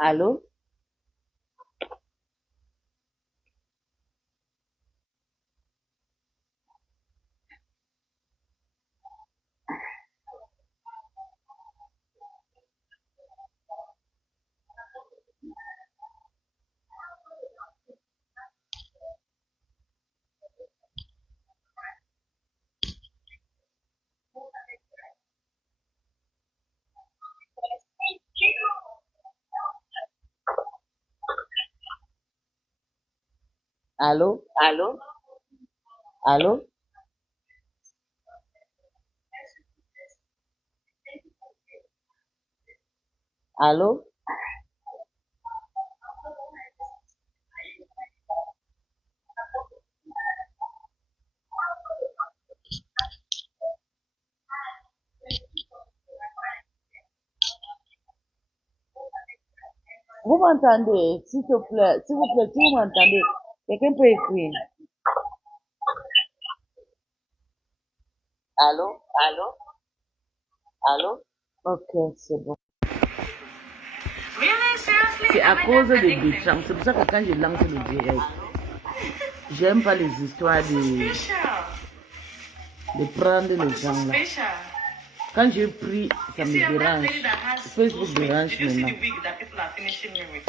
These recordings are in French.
Allô? Allô? Allô? Allô? Allô? Vous m'entendez? S'il vous plaît, si vous m'entendez, quelqu'un peut écrire. Allô? Allô? Allô? Ok, c'est bon. Really? Seriously? C'est à Am I cause not des anything? déchances. C'est pour ça que quand je lance le direct, j'aime pas les histoires Suspicious. de prendre What les is gens là. suspicious? Quand je prie, ça You me see, I'm that dérange. lady that has Facebook loose wigs. dérange Did you see maintenant. the wig that people are finishing me with?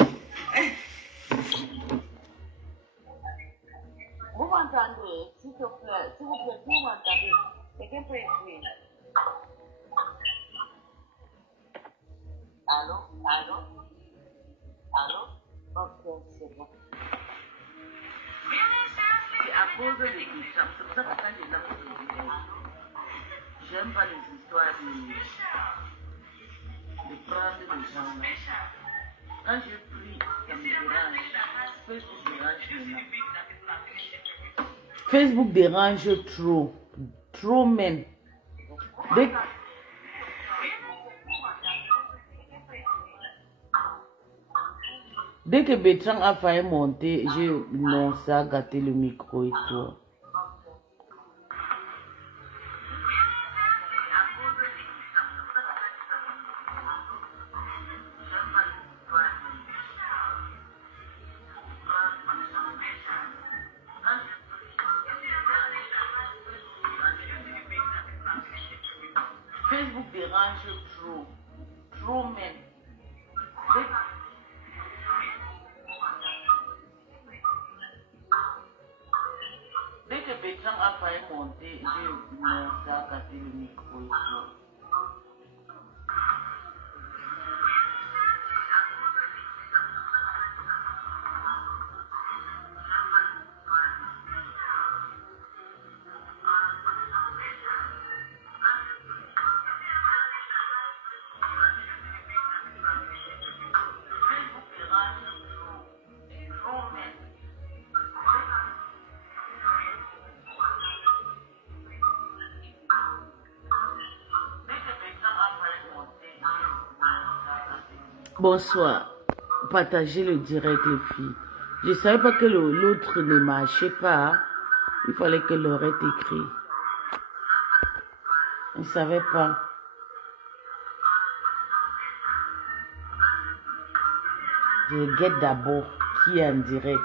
Vous m'entendez? S'il vous plaît, si vous m'entendez, quelqu'un peut écrire. Allô? Allô? Allô? Ok, c'est bon. Really? Seriously? C'est à cause des déchances. C'est pour ça que quand je lance le direct, j'aime pas les histoires de prendre les gens là. Quand je prie, ça me dérange. Facebook dérange maintenant. Facebook dérange trop. Trop même. Dès, dès que Bertrand a failli monter, non, ça a gâté le micro et tout. Facebook dérange trop. Trop même. Dès que Bertrand a failli monter, non, ça a gâté le micro et tout. Facebook dérange trop. Trop même. Dès que Bertrand a failli monter, non, ça a gâté le micro. Bonsoir. Partagez le direct, les filles. Je ne savais pas que l'autre ne marchait pas. Il fallait que l'aurait écrit. Je ne savais pas. Je regarde d'abord qui est en direct.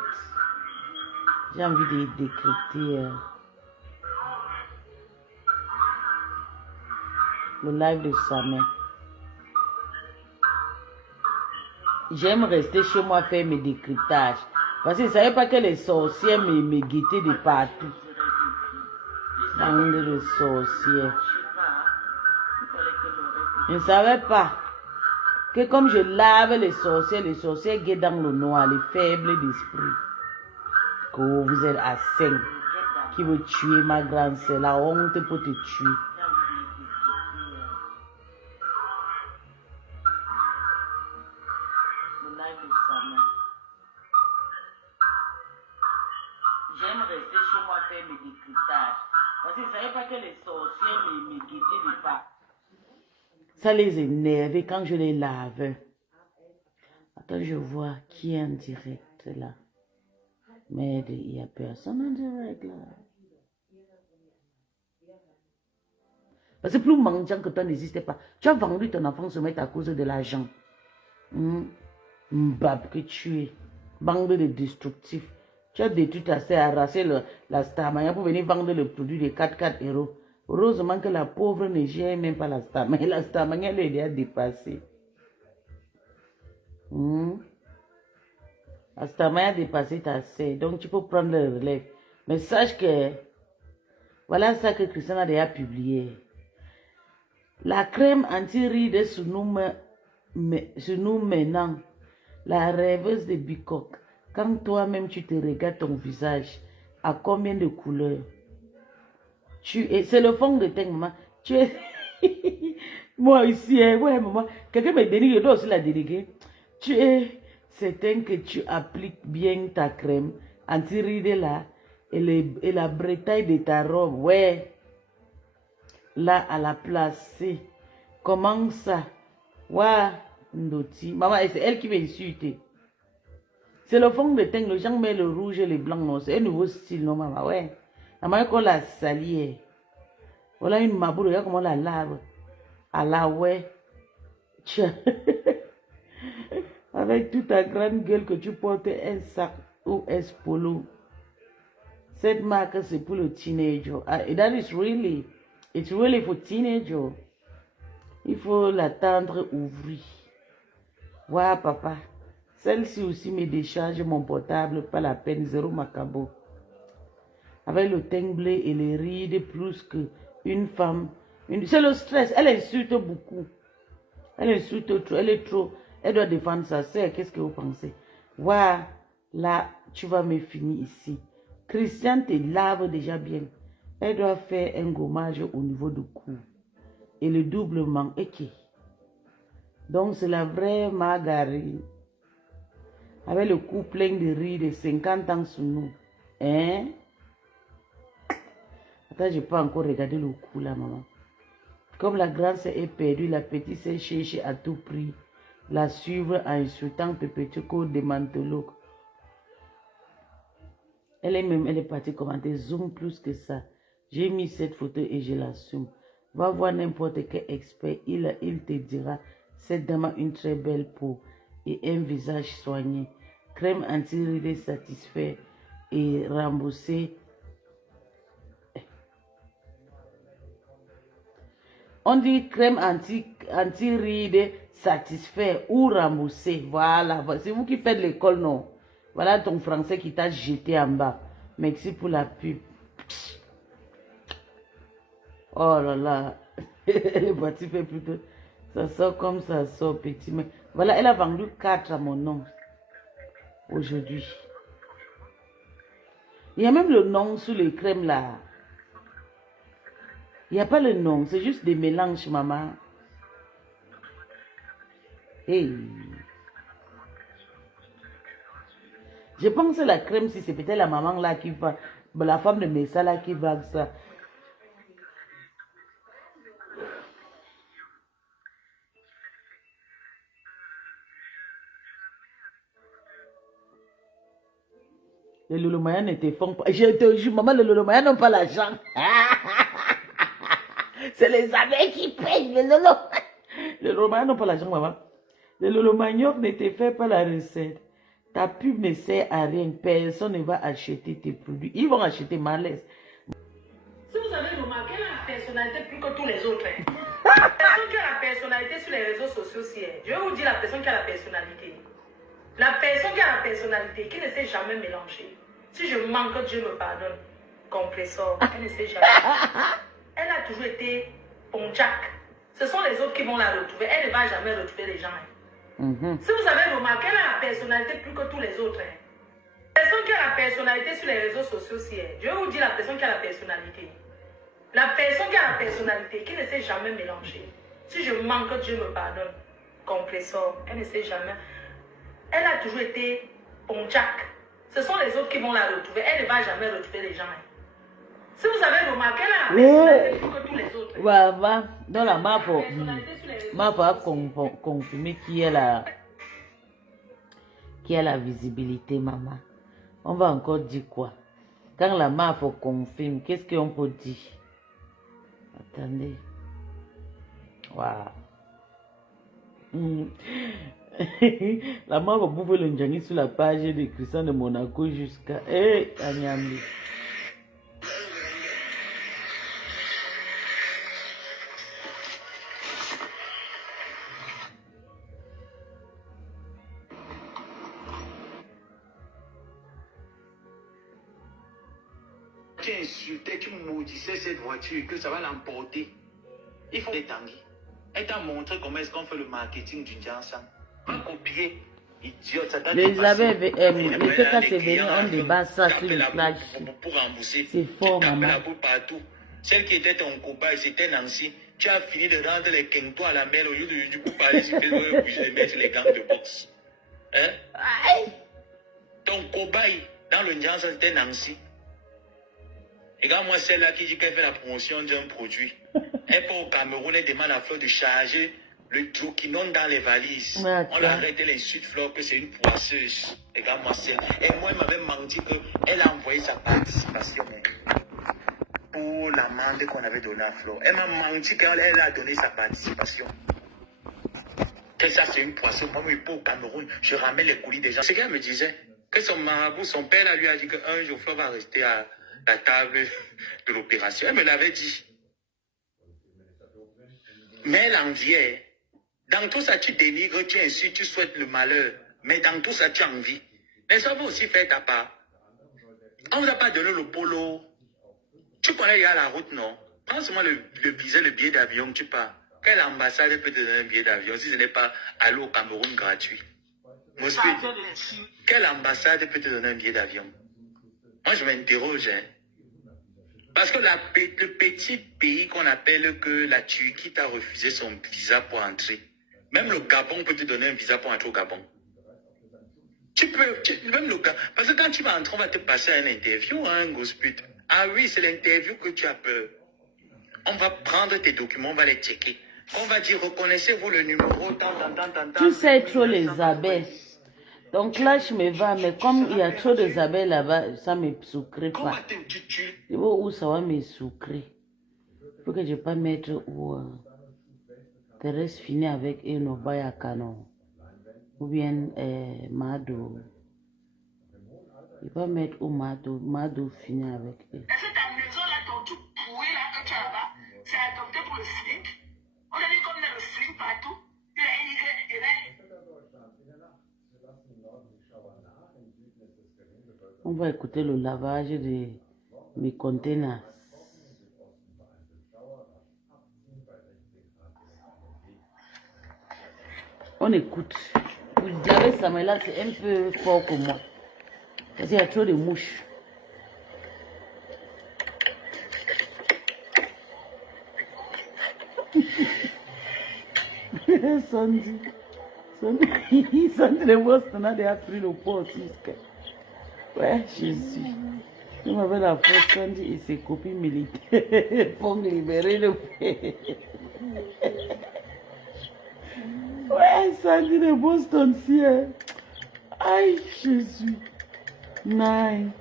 J'ai envie de décrypter le live de Samet. J'aime rester chez moi faire mes décryptages. Parce que je ne savais pas que les sorcières me guettaient de partout. Bande de sorcières. Je ne savais pas que comme je lave les sorcières guettent dans le noir, les faibles d'esprit. Que vous êtes à 5 qui veut tuer ma grande sœur. La honte pour te tuer. J'aime rester chez moi faire mes décryptages. Parce que je ne savais pas que les sorcières me guettaient de pas. Ça les énervait quand je les lave. Attends, je vois qui est en direct là. Mais il n'y a personne en direct là. Parce que plus mendiant que toi n'existait pas. Tu as vendu ton enfant se mettre à cause de l'argent. Mbab que tu es. Bande de destructifs. Tu as détruit ta sœur, arraché la Starmania pour venir vendre le produit de 4 euros. Heureusement que la pauvre ne gère même pas la Starmania. La Starmania, elle est déjà dépassée. La Starmania a dépassé ta sœur. Donc, tu peux prendre le relève. Mais sache que, voilà ça que Christian a déjà publié. La crème anti-rides sur nous maintenant. La rêveuse de Bicoque. Quand toi-même tu te regardes ton visage, à combien de couleurs? C'est le fond de teint, maman. Tu es... Moi ici, hein, ouais, maman. Quelqu'un m'a dénigré, je dois aussi la dénigrer. Tu es certain que tu appliques bien ta crème anti-rides là et la bretaille de ta robe. Ouais. Là, à la placer. Comment ça? Ouais, Ndoti. Maman, c'est elle qui m'insulte. C'est le fond de teint, les gens mettent le rouge et le blanc, non. C'est un nouveau style, non, maman, ouais. Maman, qu'on la salie. Voilà une maboule, regarde comment on la lave. À la ouais. Avec toute ta grande gueule que tu portes un sac ou un polo. Cette marque, c'est pour le teenager. And that is really, it's really for teenager. Il faut l'attendre ouvrir. Ouais, papa. Celle-ci aussi me décharge mon portable, pas la peine, zéro macabo. Avec le teint bleu et les rides plus qu'une femme. C'est le stress, elle insulte beaucoup. Elle insulte trop, elle est trop. Elle doit défendre sa sœur, qu'est-ce que vous pensez? Ouais, là, tu vas me finir ici. Christian te lave déjà bien. Elle doit faire un gommage au niveau du cou. Et le doublement, ok. Donc c'est la vraie Margarine. Avec le cou plein de rides de 50 ans sur nous. Hein? Attends, je peux encore regarder le cou là, maman. Comme la grande sœur est perdue, la petite s'est cherchée à tout prix. La suivre en insultant Pépétu de Mantolo. Elle est partie commenter zoom plus que ça. J'ai mis cette photo et je l'assume. Va voir n'importe quel expert, il te dira, cette dame a une très belle peau et un visage soigné. Crème anti-rides satisfait et remboursé. On dit crème anti-rides satisfait ou remboursé. Voilà, c'est vous qui faites l'école, non? Voilà ton français qui t'a jeté en bas. Merci pour la pub. Oh là là. Elle est partie faire plutôt. Ça sort comme ça sort, petit. Mais voilà, elle a vendu 4 à mon nom. Aujourd'hui. Il y a même le nom sur les crèmes là. Il n'y a pas le nom, c'est juste des mélanges, maman. Hey. Je pense que la crème, si c'est peut-être la maman là qui va, la femme de Messa là qui va ça. Les Lolomayas ne te font pas. Je te jure, maman, les Lolomayas n'ont pas l'argent. C'est les abeilles qui payent les Lolo. Les Lolomayas n'ont pas l'argent, maman. Les Lolomayas ne te font pas la recette. Ta pub ne sert à rien. Personne ne va acheter tes produits. Ils vont acheter malaise. Si vous avez remarqué la personnalité plus que tous les autres, la personne qui a la personnalité sur les réseaux sociaux, je vais vous dire la personne qui a la personnalité. La personne qui a la personnalité, qui ne s'est jamais mélangée. Si je manque, Dieu me pardonne. Compressor, elle ne s'est jamais. Elle a toujours été ponchac. Ce sont les autres qui vont la retrouver. Elle ne va jamais retrouver les gens. Si vous avez remarqué, elle a la personnalité plus que tous les autres. La personne qui a la personnalité sur les réseaux sociaux, je vais vous dire la personne qui a la personnalité. La personne qui a la personnalité, qui ne s'est jamais mélangée. Si je manque, Dieu me pardonne. Compressor, elle ne s'est jamais. Elle a toujours été ponchac. Ce sont les autres qui vont la retrouver. Elle ne va jamais retrouver les gens. Si vous avez remarqué, elle a la personnalité plus que tous les autres. Voilà, dans la map, a confirmé qui est la visibilité, maman. On va encore dire quoi? Quand la map confirme, qu'est-ce qu'on peut dire? Attendez. Waouh. La maman va bouffer le njani sur la page de Christian de Monaco jusqu'à... Eh, Anyambi. Tu insultais, tu maudissais cette voiture, que ça va l'emporter. Il faut les tanguer. Elle t'a montré comment est-ce qu'on fait le marketing du ensemble. Pas copier. Idiot, ça t'a Les avaient, les TK c'est venu, on débat ça sur le flash. Pour rembourser. C'est fort, maman. La boule partout. Celle qui était ton cobaye, c'était Nancy. Tu as fini de rendre les quintois à la mer au lieu de du coup parler sur Facebook puis de mettre les gants de boxe. Hein? Ton cobaye dans le Njansa, c'était Nancy. Regarde-moi celle-là qui dit qu'elle fait la promotion d'un produit. Elle part au Cameroun, elle demande à Fleur de charger le troquinon dans les valises. On l'a arrêté l'insulte Fleur que c'est une poisseuse. Regarde-moi celle. Et moi, elle m'avait menti qu'elle a envoyé sa participation pour l'amende qu'on avait donnée à Fleur. Elle m'a menti qu'elle a donné sa participation. Que ça, c'est une poisseuse. Moi, je pas au Cameroun, je ramène les coulis des gens. C'est qu'elle me disait que son marabout, son père, là, lui a dit qu'un jour, Fleur va rester à la table de l'opération. Elle me l'avait dit. Mais elle enviait. Dans tout ça, tu dénigres, tu insultes, tu souhaites le malheur. Mais dans tout ça, tu envies. Mais ça va aussi faire ta part. On ne vous a pas donné le polo. Tu connais déjà la route, non? Prends seulement le billet d'avion, tu pars. Quelle ambassade peut te donner un billet d'avion si ce n'est pas aller au Cameroun gratuit? Quelle ambassade peut te donner un billet d'avion? Moi, je m'interroge, hein. Parce que le petit pays qu'on appelle que la Turquie t'a refusé son visa pour entrer. Même le Gabon peut te donner un visa pour entrer au Gabon. Même le Gabon. Parce que quand tu vas entrer, on va te passer à une interview, hein, gospel. Ah oui, c'est l'interview que tu as peur. On va prendre tes documents, on va les checker. On va dire, reconnaissez-vous le numéro, Tu sais trop les abeilles. Donc là, je me vais, mais comme il y a trop de abeilles là-bas, ça ne me sucre pas. Je vois où ça va me sucrer. Il faut que je ne pas mettre où Thérèse finit avec une obaya canon. Ou bien Mado. Il va mettre où Mado finit avec elle. Est-ce que ta maison là, ton tout pourri là que tu as là-bas, c'est adopté pour le slip? On a dit qu'on a le slip partout. On va écouter le lavage de mes containers. On écoute. Vous dites, ça, mais là, c'est un peu fort pour moi. Parce qu'il y a trop de mouches. Sandy de Boston a pris le pot aussi. Ouais, Jésus. Je m'appelle la force Sandy et ses copines militaires pour libérer le pays. Ouais, Sandy de Boston, si. Aïe, Jésus. Nine.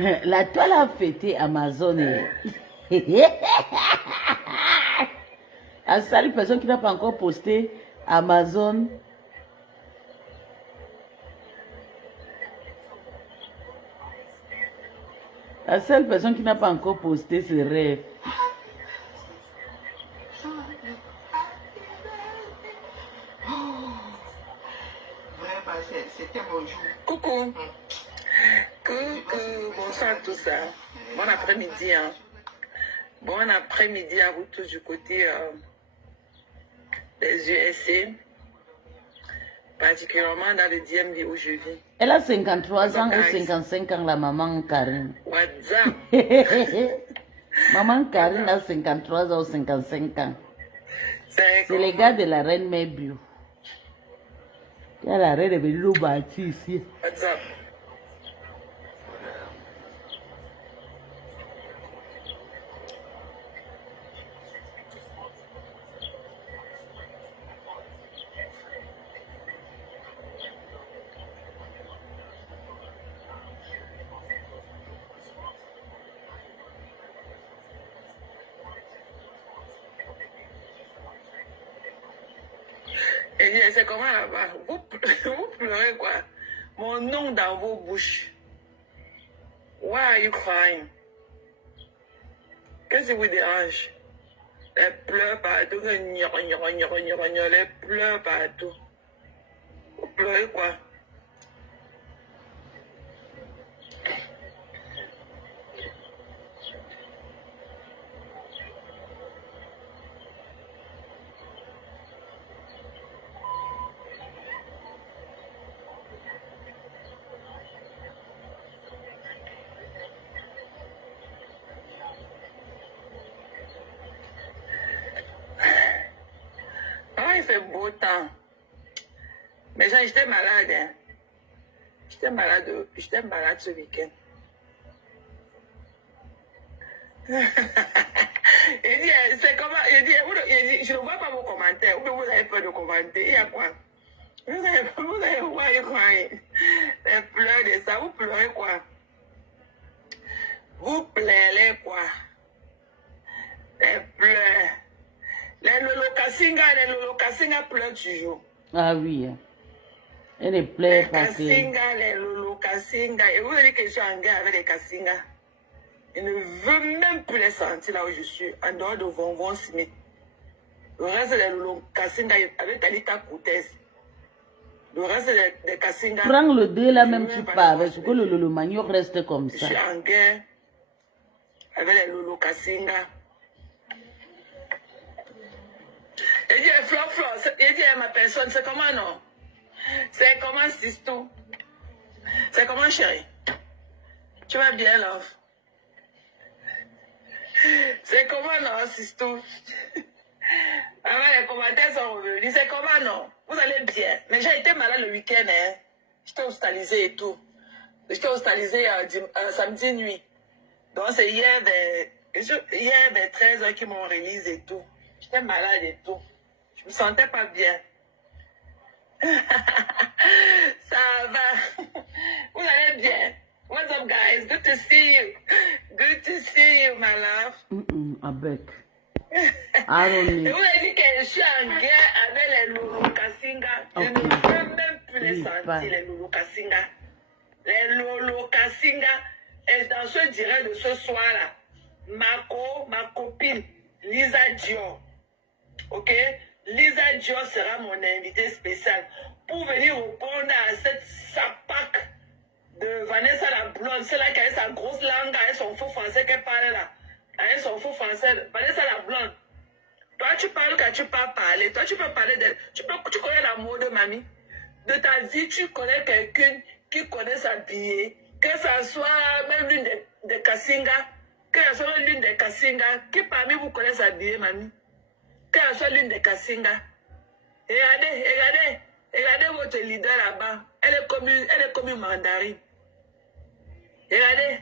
La toile a fêté Amazon. La seule personne qui n'a pas encore posté Amazon. La seule personne qui n'a pas encore posté ses rêves. C'était bonjour. Coucou. Coucou. Bonsoir à tous. Bon après-midi. Hein. Bon après-midi à vous tous du côté des USA. Particulièrement dans le DMV où je vis. Elle a 53 ans ou 55 ans, la maman Karine. What's up? Maman Karine a 53 ans ou 55 ans. C'est les gars de la reine Mébio. Il y a la reine de Bélo Bati ici. What's up? Et c'est comment là-bas? Vous pleurez quoi? Mon nom dans vos bouches. Why are you crying? Qu'est-ce qui vous dérange? Les pleurs partout, les pleurs partout. Vous pleurez quoi? Ah, il fait beau temps. Mais j'étais malade. Hein. J'étais malade ce week-end. Il dit, c'est comment? Il dit, je ne vois pas vos commentaires. Ou bien vous avez peur de commenter. Il y a quoi? Vous avez quoi? Les pleurs de ça. Vous pleurez quoi? Vous pleurez quoi? Les pleurs. Les Lolo Kassinga pleurent toujours. Ah oui. Elle ne pleure pas. Les Lolo Kassinga. Et vous avez dit que je suis en guerre avec les Kassinga. Je ne veux même plus les sentir là où je suis, en dehors de Vongon Smith. Le reste des Lolo Kassinga avec Talita Koutes. Le reste des Kassinga. Prends le dé là même tu pars avec ce que le Lolo Manioc reste comme ça. Je suis en guerre avec les Lolo Kassinga. Il dit, Flo, il dit à ma personne, c'est comment non? C'est comment, Sisto? C'est comment, chérie? Tu vas bien, love? C'est comment non, Sisto? Alors, les commentaires sont revenus. C'est comment non? Vous allez bien. Mais j'ai été malade le week-end, hein? J'étais hospitalisée et tout. J'étais hospitalisée samedi nuit. Donc, c'est hier vers 13h qu'ils m'ont release et tout. J'étais malade et tout. Je me sentais pas bien. Ça va. Vous allez bien. What's up, guys? Good to see you. Good to see you, my love. Avec. Et vous avez dit que je suis en guerre avec les Lolo Kassinga. Je ne peux même plus les sentir, les Lolo Kassinga. Les Lolo Kassinga. Et dans ce direct de ce soir-là, ma copine, Lisa Dior, ok? Lisa Dior sera mon invitée spéciale pour venir répondre à cette sapac de Vanessa la blonde, celle-là qui a sa grosse langue avec son faux français qu'elle parle là. Avec son faux français, Vanessa la blonde. Toi, tu parles quand tu peux parler. Toi, tu peux parler de... Tu connais l'amour de mamie. De ta vie, tu connais quelqu'un qui connaît s'habiller. Que ça soit même l'une des Kassinga. Que ça soit l'une des Kassinga. Qui parmi vous connaît s'habiller, mamie? Que ça soit l'une des Kassinga. Regardez votre leader là-bas. Elle est comme une mandarine. Regardez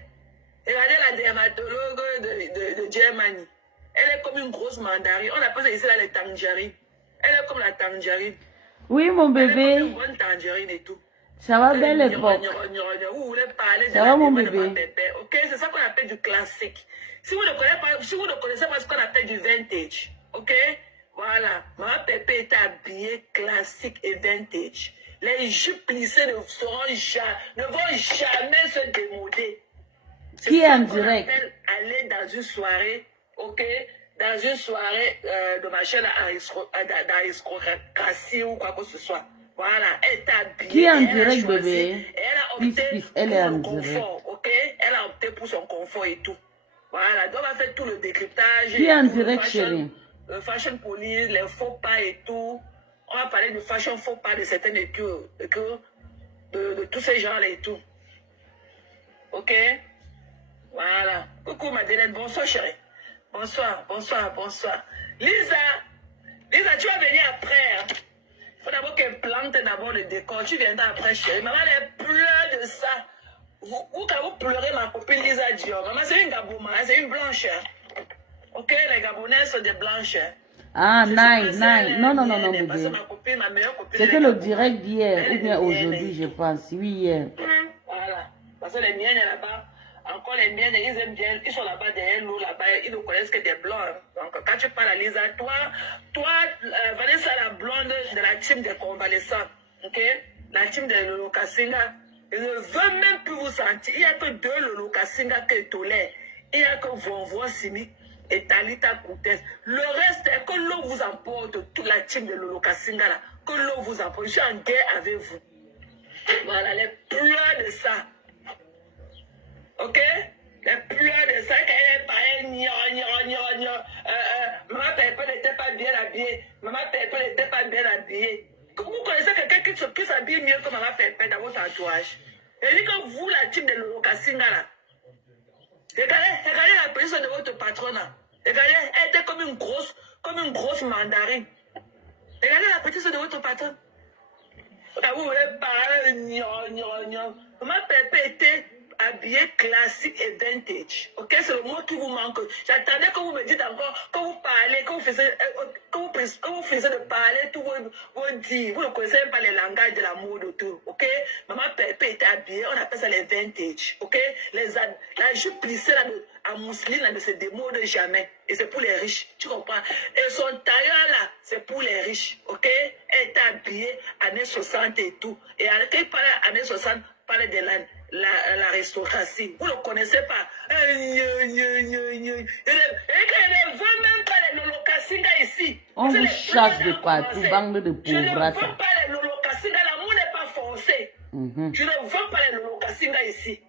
la dermatologue de Germany. Elle est comme une grosse mandarine. On appelle ça ici là les tangerines. Elle est comme la tangerine. Oui, mon bébé. Elle est comme une bonne tangerine et tout. Ça va, belle époque. Vous voulez parler Ça va, mon bébé? Ok, c'est ça qu'on appelle du classique. Si vous ne connaissez pas ce qu'on appelle du vintage, ok? Voilà, Maman Pépé est habillée classique et vintage. Les jupes plissées ne vont jamais se démoder. Qui est en direct? Aller dans une soirée, ok? Dans une soirée de machin d'aristocratie ou quoi que ce soit. Voilà, elle est habillée. Qui est en direct, bébé? Elle a opté Elle est en pour le direct. confort, ok? Elle a opté pour son confort et tout. Voilà, donc on va faire tout le décryptage. Qui est en direct, chérie? Le fashion police, les faux pas et tout. On va parler de fashion faux pas de certaines études, de tous ces gens-là et tout. Ok? Voilà. Coucou Madeleine, bonsoir chérie. Bonsoir. Lisa, tu vas venir après. Hein? Il faut d'abord qu'elle plante d'abord le décor. Tu viendras après chérie. Maman, elle pleure de ça. Quand vous pleurez, ma copine Lisa Dior. Maman, c'est une Gabouma, c'est une blanche. Ok, les Gabonais sont des blanches. Ah, nice. Non, bébé. C'était le direct d'hier, ou bien aujourd'hui, je pense. Oui, hier. Voilà. Parce que les miennes là-bas, encore les miennes, ils aiment bien, ils sont là-bas derrière nous, là-bas, ils ne connaissent que des blancs. Donc, quand tu parles à Lisa, toi, Vanessa, la blonde de la team des convalescents, ok? La team de Lolo Kassinga, je ne veux même plus vous sentir. Il n'y a que deux Lolo Kassinga qui tolèrent. Il n'y a que Vonvon Simi et Talita Koutes. Le reste est que l'eau vous emporte, toute la team de Lolo Kassinga là, que l'eau vous emporte. Je suis en guerre avec vous. Voilà, les pleurs de ça. Ok? Les pleurs de ça, qu'elle est pareille, Maman Pépé n'était pas bien habillée. Maman Pépé n'était pas bien habillée. Vous connaissez quelqu'un qui s'habille mieux que Maman Pépé dans votre entourage? Et dit que vous, la team de Lolo Kassinga là, regardez la position de votre patronne. Regardez, elle était comme une grosse mandarine. Regardez la position de votre patronne. Vous voulez parler, Maman Pépé était habillée classique et vintage. Ok, c'est le mot qui vous manque. J'attendais que vous me dites encore, que vous parlez, que vous faisiez de parler tous vos dits. Vous ne connaissez même pas les langages de la mode autour. Ok, Maman Pépé était habillée, on appelle ça les vintage. Ok, la jupe plissée là, en mousseline là, ne se démode jamais. Et c'est pour les riches, tu comprends? Et son tailleur là, c'est pour les riches. Ok, elle était habillée années 60 et tout. Et quand il parlait années 60, parlait de l'aristocratie. Vous ne connaissez pas. Et ne veut même pas les Lolo Kassinga ici. On vous chasse de partout, bande de Je ne veux pauvres. pas les Lolo Kassinga, l'amour n'est pas forcé. Je ne veux pas les Lolo Kassinga ici.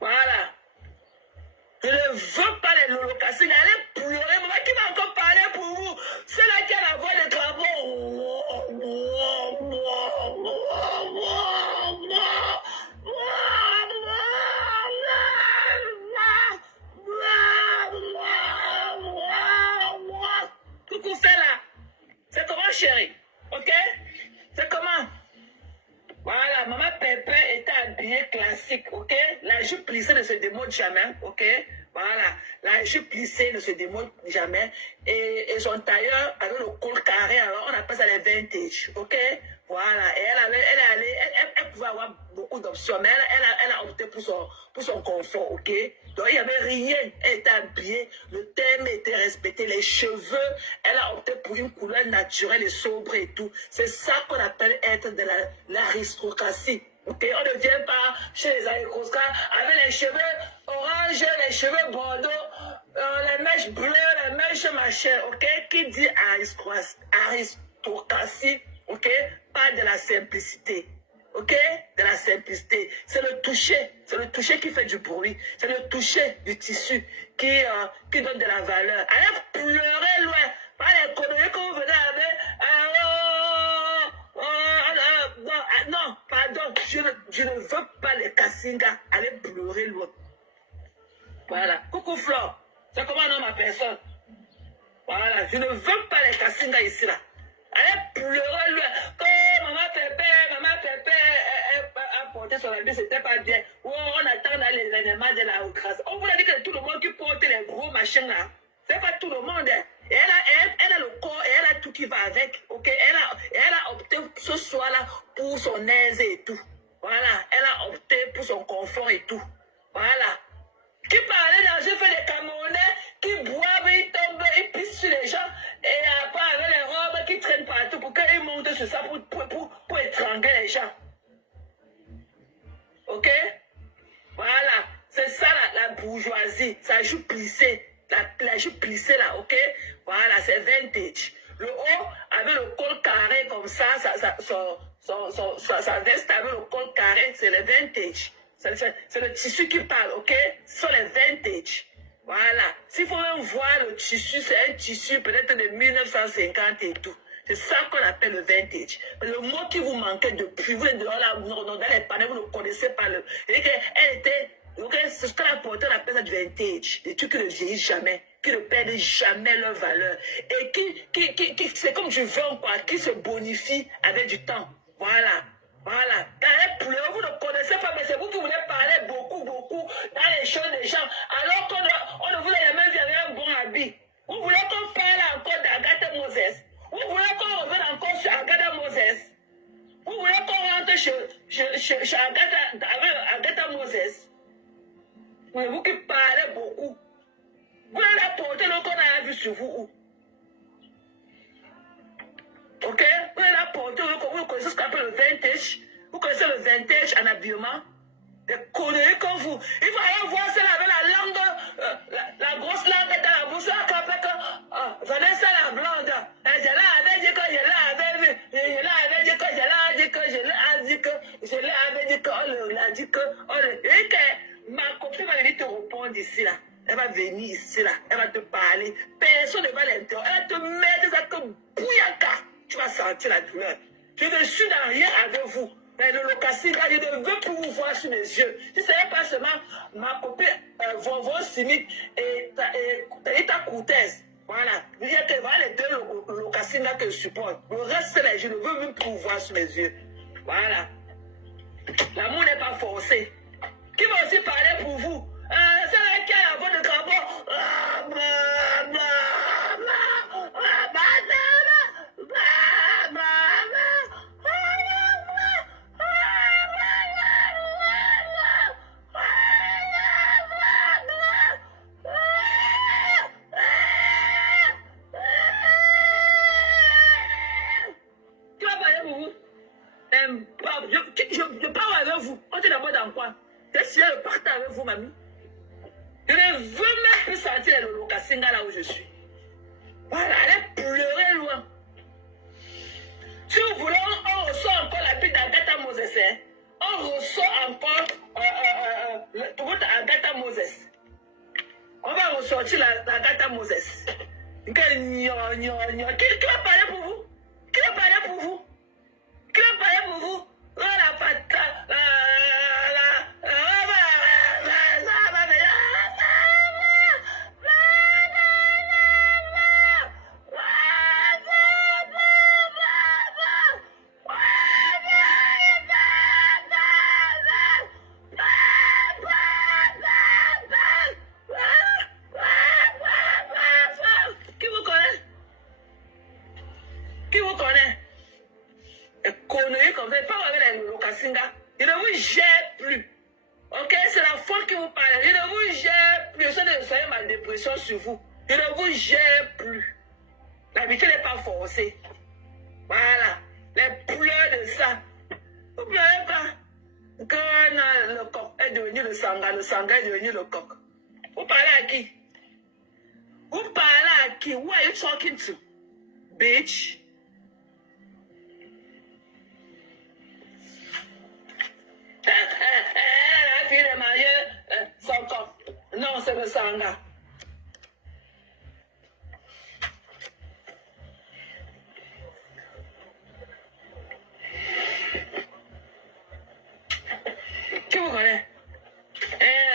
Voilà. Je ne veux pas les Lolo Kassinga. Allez pleurer. Maman qui va encore parler pour vous. C'est là qui a la voix de travaux. Coucou, c'est là. C'est comment, chérie? Ok? C'est comment? Voilà, Maman Pépé était habillée classique, ok? La jupe plissée ne se démode jamais, ok? Voilà, la jupe plissée ne se démode jamais. Et son tailleur avait le col carré, alors on appelle ça les vintage, ok? Voilà, et elle pouvait avoir beaucoup d'options, mais elle a opté pour son confort, ok? Donc il n'y avait rien, elle était habillée, le thème était respecté, les cheveux, elle a opté pour une couleur naturelle et sobre et tout. C'est ça qu'on appelle être de l'aristocratie. Ok, on ne vient pas chez les aristocrates avec les cheveux orange, les cheveux bordeaux, les mèches bleues, les mèches machin, ok? Qui dit aristocratie, ok? Pas de la simplicité. Ok? De la simplicité. C'est le toucher qui fait du bruit. C'est le toucher du tissu qui donne de la valeur. Allez pleurer loin. Pas les conneries que vous venez avec. Non, pardon. Je ne veux pas les Kassinga. Allez pleurer loin. Voilà. Coucou Flore. C'est comment non ma personne? Voilà. Je ne veux pas les Kassinga ici là. Allez pleurer loin. Maman Pépé a porté son habit, c'était pas bien. Oh, on attend dans les éléments de la grâce. On vous a dit que tout le monde qui porte les gros machins là, c'est pas tout le monde. Et elle a le corps et elle a tout qui va avec. Ok, elle a opté ce soir-là pour son aise et tout. Voilà, elle a opté pour son confort et tout. Voilà. Qui parlait dans je fais les Camerounais qui boivent, ils tombent, ils pissent sur les gens et après avec les robes qui traînent partout pour qu'ils montent sur ça pour étrangler les gens. Ok? Voilà. C'est ça la bourgeoisie. Ça joue plissé. La jupe plissée là, ok? Voilà, c'est vintage. Le haut avec le col carré comme ça, sa veste avec le col carré, c'est le vintage. C'est le tissu qui parle, ok? Ce sont les vintage. Voilà. S'il faut même voir le tissu, c'est un tissu peut-être de 1950 et tout. C'est ça qu'on appelle le vintage. Le mot qui vous manquait depuis, vous êtes dans les panneaux, vous ne connaissez pas le. Elle était. Donc, c'est ce qu'on a porté, on appelle ça du vintage. Des trucs qui ne vieillissent jamais, qui ne perdent jamais leur valeur. Et qui c'est comme du vin, quoi, qui se bonifie avec du temps. Voilà. Voilà. Quand elle pleure, vous ne connaissez pas, mais c'est vous qui voulez parler beaucoup dans les choses des gens. Alors qu'on ne vous a jamais vu avec un bon habit. Vous voulez qu'on parle encore d'Agatha Moses. Vous voulez qu'on revienne encore sur Agatha Moses. Vous voulez qu'on rentre chez Agatha Moses. Mais vous qui parlez beaucoup, vous allez apporter le qu'on a vu sur vous où? Ok? Vous allez apporter le qu'on vous connaissez ce qu'on appelle le vintage. Vous connaissez le vintage en habillement? Des conneries comme vous. Il faut aller voir celle avec la langue, la grosse langue dans la bouche, avec Vanessa la blonde. Je l'avais dit que je l'avais vu. Je l'avais dit que je l'avais dit que je l'avais dit que je l'avais dit que on l'a dit que on l'a dit que. Ma copine va venir te répondre ici, là. Elle va venir ici, là. Elle va te parler. Personne ne va l'interroger. Elle va te mettre ça comme bouillaka. Tu vas sentir la douleur. Je ne suis dans rien avec vous. Mais le locassine, là, je ne veux plus vous voir sur mes yeux. Si ce n'est pas seulement ma copine Vovon Simit et ta courtesse. Voilà. Il y a que voilà les deux locassines là que je supporte. Le reste, là, je ne veux même plus vous voir sur mes yeux. Voilà. L'amour n'est pas forcé. Qui va aussi parler pour vous? C'est vrai qui a la voix de Gabon. Qui va parler pour vous? Je parle avec vous. On est d'abord dans quoi? C'est si je partage avec vous, mamie. Je ne veux même plus sentir le Lokasinga là où je suis. Voilà, allez pleurer loin. Si vous voulez, on ressort encore la vie d'Agatha Moses. Hein? On ressort encore votre Agatha Moses. On va ressortir l'Agatha Moses. Qui va parler pour vous? Qui va parler pour vous? Qui va parler pour vous? La patate. Qui vous connaît? Et conneries comme ça, pas avec les Lokasinga. Je ne vous gère plus. Ok, c'est la faute qui vous parle. Je ne vous gère plus. Je sais que soyez ma dépression sur vous. Je ne vous gère plus. L'habitude n'est pas forcée. Voilà. Les pleurs de ça. Vous ne pleurez pas. Quand le coq est devenu le sanga est devenu le coq. Vous parlez à qui? Vous parlez à qui? Who are you talking to? Bitch. La fille de mariée, son coq. Non, c'est le sanga. Qui vous connaît?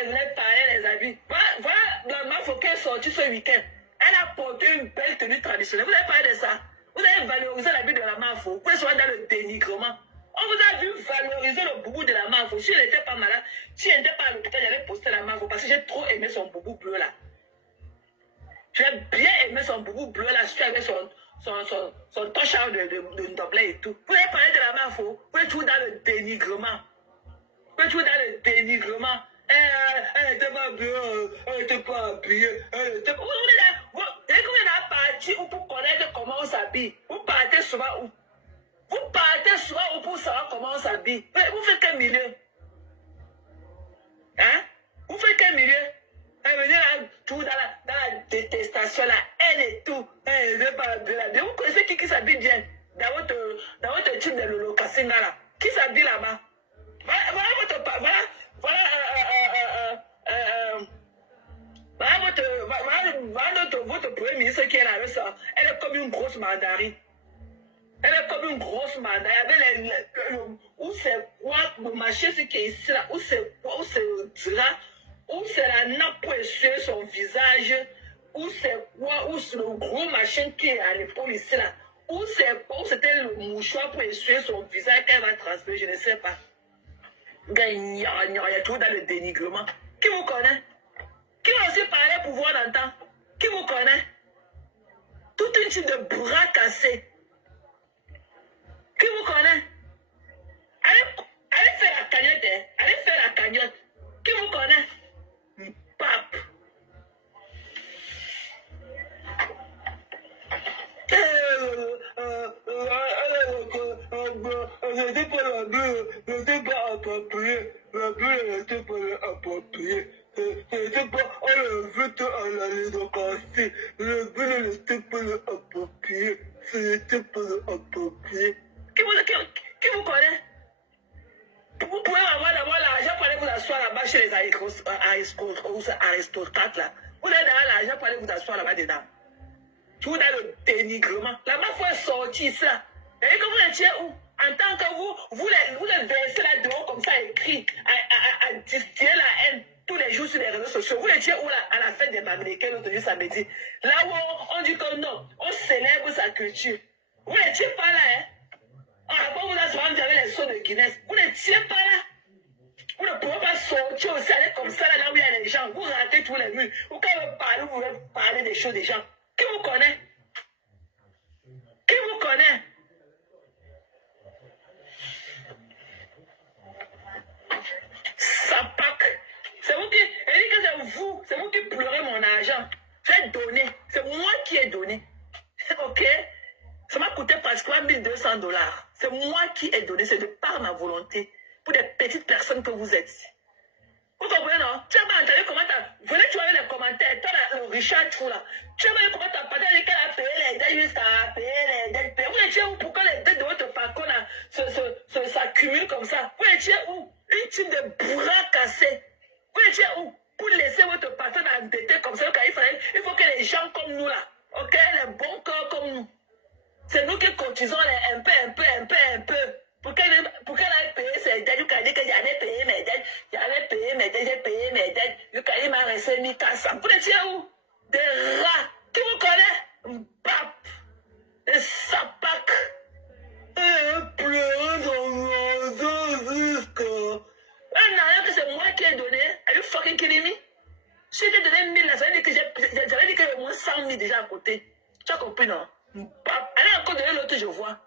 Vous êtes parlé les habits. Voilà la meuf qui est sortie ce week-end. Elle a porté une belle tenue traditionnelle. Vous avez parlé de ça? Vous avez valorisé l'habit de la meuf. Vous pouvez soit dans le dénigrement. On vous a vu valoriser le boubou de la meuf. Si elle n'était pas malade, si elle n'était pas à l'hôpital, j'allais poster la meuf parce que j'ai trop aimé son boubou bleu là. J'ai bien aimé son boubou bleu là, celui avec son touch-out de Ndoblé et tout. Vous avez parlé de la meuf, vous êtes toujours dans le dénigrement. Vous êtes toujours dans le dénigrement. Elle était pas bien, elle était pas habillée. Elle était pas... Dès que vous êtes parti où pour connaître comment on s'habille, vous partez souvent où? Vous partez souvent où pour savoir comment on s'habille. Vous faites quel milieu? Hein? Vous faites quel milieu? Venez là, tout dans la détestation, la haine et tout. Vous connaissez qui s'habille bien dans votre type de Lolo Kassinga là? Qui s'habille là-bas? Votre premier ministre qui est là avec ça. Elle est comme une grosse mandarine. Elle est comme une grosse mandarine. Où c'est quoi le machin qui est ici là? Où c'est quoi? Où c'est le drap? Où c'est la nappe pour essuyer son visage? Où c'est quoi? Où c'est le gros machin qui est à l'épaule ici là? Où c'est quoi? Où c'était le mouchoir pour essuyer son visage qu'elle va transmettre? Je ne sais pas. Il y a tout dans le dénigrement. Qui vous connaît? Qui va aussi parler pour voir d'antan? Qui vous connaît? Toute une type de bras cassés. Qui vous connaît? Allez faire la cagnotte, hein? Allez faire la cagnotte. Qui vous connaît? Pape. N'était pas la bulle, n'était pas approprié. La bulle n'était pas appropriée. N'était pas enlevé à la démocratie. La bulle n'était pas appropriée. Ce n'était pas approprié. Qui vous connaît? Vous pouvez avoir d'abord l'argent pour aller vous asseoir là-bas chez les aristocrates là. Vous avez d'avoir l'argent pour aller vous asseoir là-bas dedans. Tout dans le dénigrement. La meuf faut sortir ça. Et que vous étiez où? En tant que vous les versez là dehors comme ça écrit, à distiller la haine tous les jours sur les réseaux sociaux. Vous étiez où là? À la fête des Américains l'autre jour samedi. Là où on dit que non, on célèbre sa culture. Vous n'étiez pas là, hein? Avant vous asseoir, vous avez les sauts de Guinness. Vous n'étiez pas là. Vous ne pouvez pas sortir aussi, aller comme ça là où il y a les gens. Vous ratez tous les murs. Vous pouvez parler des choses des gens. Qui vous connaît? Qui vous connaît? Sapac. C'est vous qui... Elle dit que c'est vous qui pleurez mon argent. J'ai donné. C'est moi qui ai donné. Ok? Ça m'a coûté pratiquement $1200. C'est moi qui ai donné. C'est de par ma volonté. Pour des petites personnes que vous êtes. Vous comprenez, non? Tu as pas entendu comment t'as... Venez, tu vois les commentaires. Toi, là, le Richard Trou, là. Tu as vu comment t'as parlé qu'elle a payé les dettes jusqu'à payer les dettes. Vous étiez où? Pourquoi les dettes de votre parcours, là, s'accumulent comme ça? Vous étiez où? Une type de bras cassés. Vous étiez où? Pour laisser votre patron endetté comme ça, il faut que les gens comme nous, là, ok, les bons cœurs comme nous, c'est nous qui cotisons un peu. Pour qu'elle ait payé ses dettes, il a dit que j'avais payé mes dettes, j'ai payé mes dettes, il m'a resté 1400. Vous étiez où? Des rats. Qui vous connaît? Pape. Des sapacs. Pleurant dans mon jusqu'à... Un argent que c'est moi qui ai donné. Are you fucking kidding me? Si j'ai donné 1000, ça veut dire que j'avais dit qu'il y avait au moins 100 000 déjà à côté. Tu as compris, non? Pape. Allez encore donner l'autre, je vois.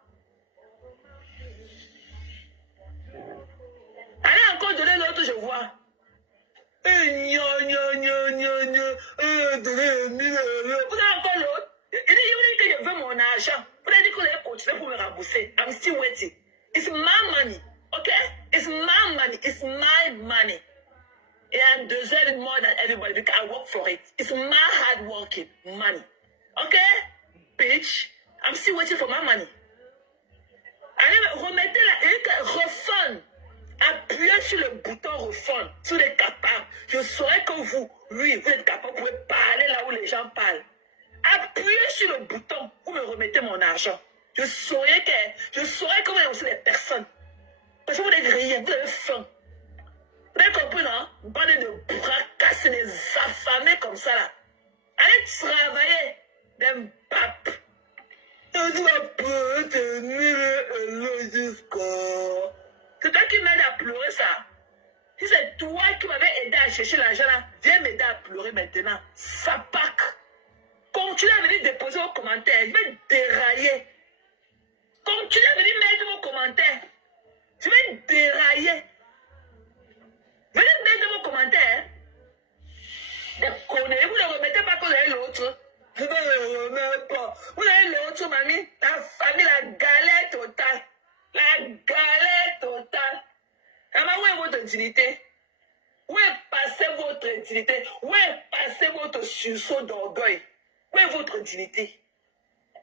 Allez encore donner l'autre, je vois. Vous avez encore l'autre. Il dit que je veux mon argent. Vous avez dit que vous allez continuer pour me rembourser. I'm still waiting. It's my money. Okay? It's my money. It's my money. And I deserve it more than everybody because I work for it. It's my hard working money. Okay? Bitch. I'm still waiting for my money. Allez, remettez la refund. Appuyez sur le bouton refund. Si vous êtes capable, je saurais que vous êtes capable, vous pouvez parler là où les gens parlent. Appuyez sur le bouton, vous me remettez mon argent. Je saurais que vous êtes aussi des personnes. Parce que vous n'êtes rien, vous avez faim. Vous avez compris, non? Bande de bras cassés, des affamés comme ça là. Allez travailler, des papes. Tu vas pleurer, t'es nul jusqu'à... C'est toi qui m'aide à pleurer ça. Si c'est toi qui m'avais aidé à chercher l'argent là, viens m'aider à pleurer maintenant. Sapac. Continuez à venir déposer vos commentaires. Je vais dérailler. Continuez à venir mettre vos commentaires. Je vais dérailler. Venez mettre vos commentaires. Des conneries, vous ne remettez pas que vous avez l'autre. Vous ne le remettez pas. Vous avez l'autre, mamie. La famille, la galère totale. La galère totale. Maman, où est votre dignité? Où est passé votre dignité? Où est passé votre sursaut d'orgueil? Où est votre dignité?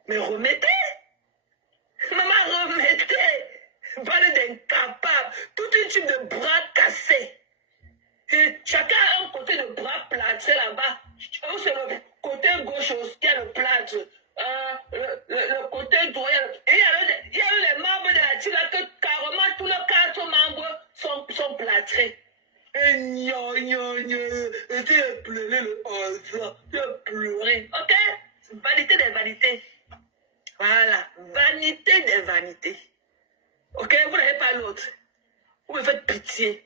Mais remettez. Maman, remettez. Bande d'incapables. Tout un type de bras cassés. Et chacun a un côté de bras plâtré là-bas. C'est le côté gauche qui a le plâtre. Le côté droit. Et il y a les membres de la team là que carrément tous les 4 membres sont plâtrés. Et tu as pleuré le hasard. Tu as pleuré. Ok? Vanité des vanités. Voilà. Vanité des vanités. Ok? Vous n'avez pas l'autre. Vous me faites pitié.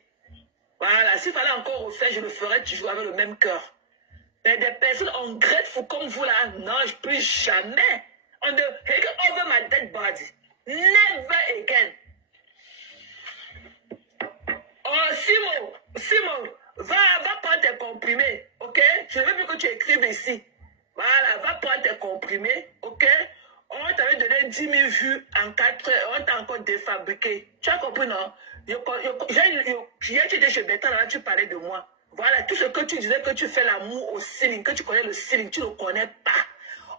Voilà, s'il fallait encore refaire, je le ferais toujours avec le même cœur. Mais des personnes ungrateful comme vous là, non, je ne peux jamais. On the over my dead body. Never again. Oh, Simon, va prendre tes comprimés, ok? Je ne veux plus que tu écrives ici. Voilà, va prendre tes comprimés, ok? On t'avait donné 10 000 vues en 4 heures, on t'a encore défabriqué. Tu as compris, non? Hier, tu étais chez Bertrand, là, tu parlais de moi. Voilà, tout ce que tu disais, que tu fais l'amour au ceiling, que tu connais le ceiling, tu ne connais pas.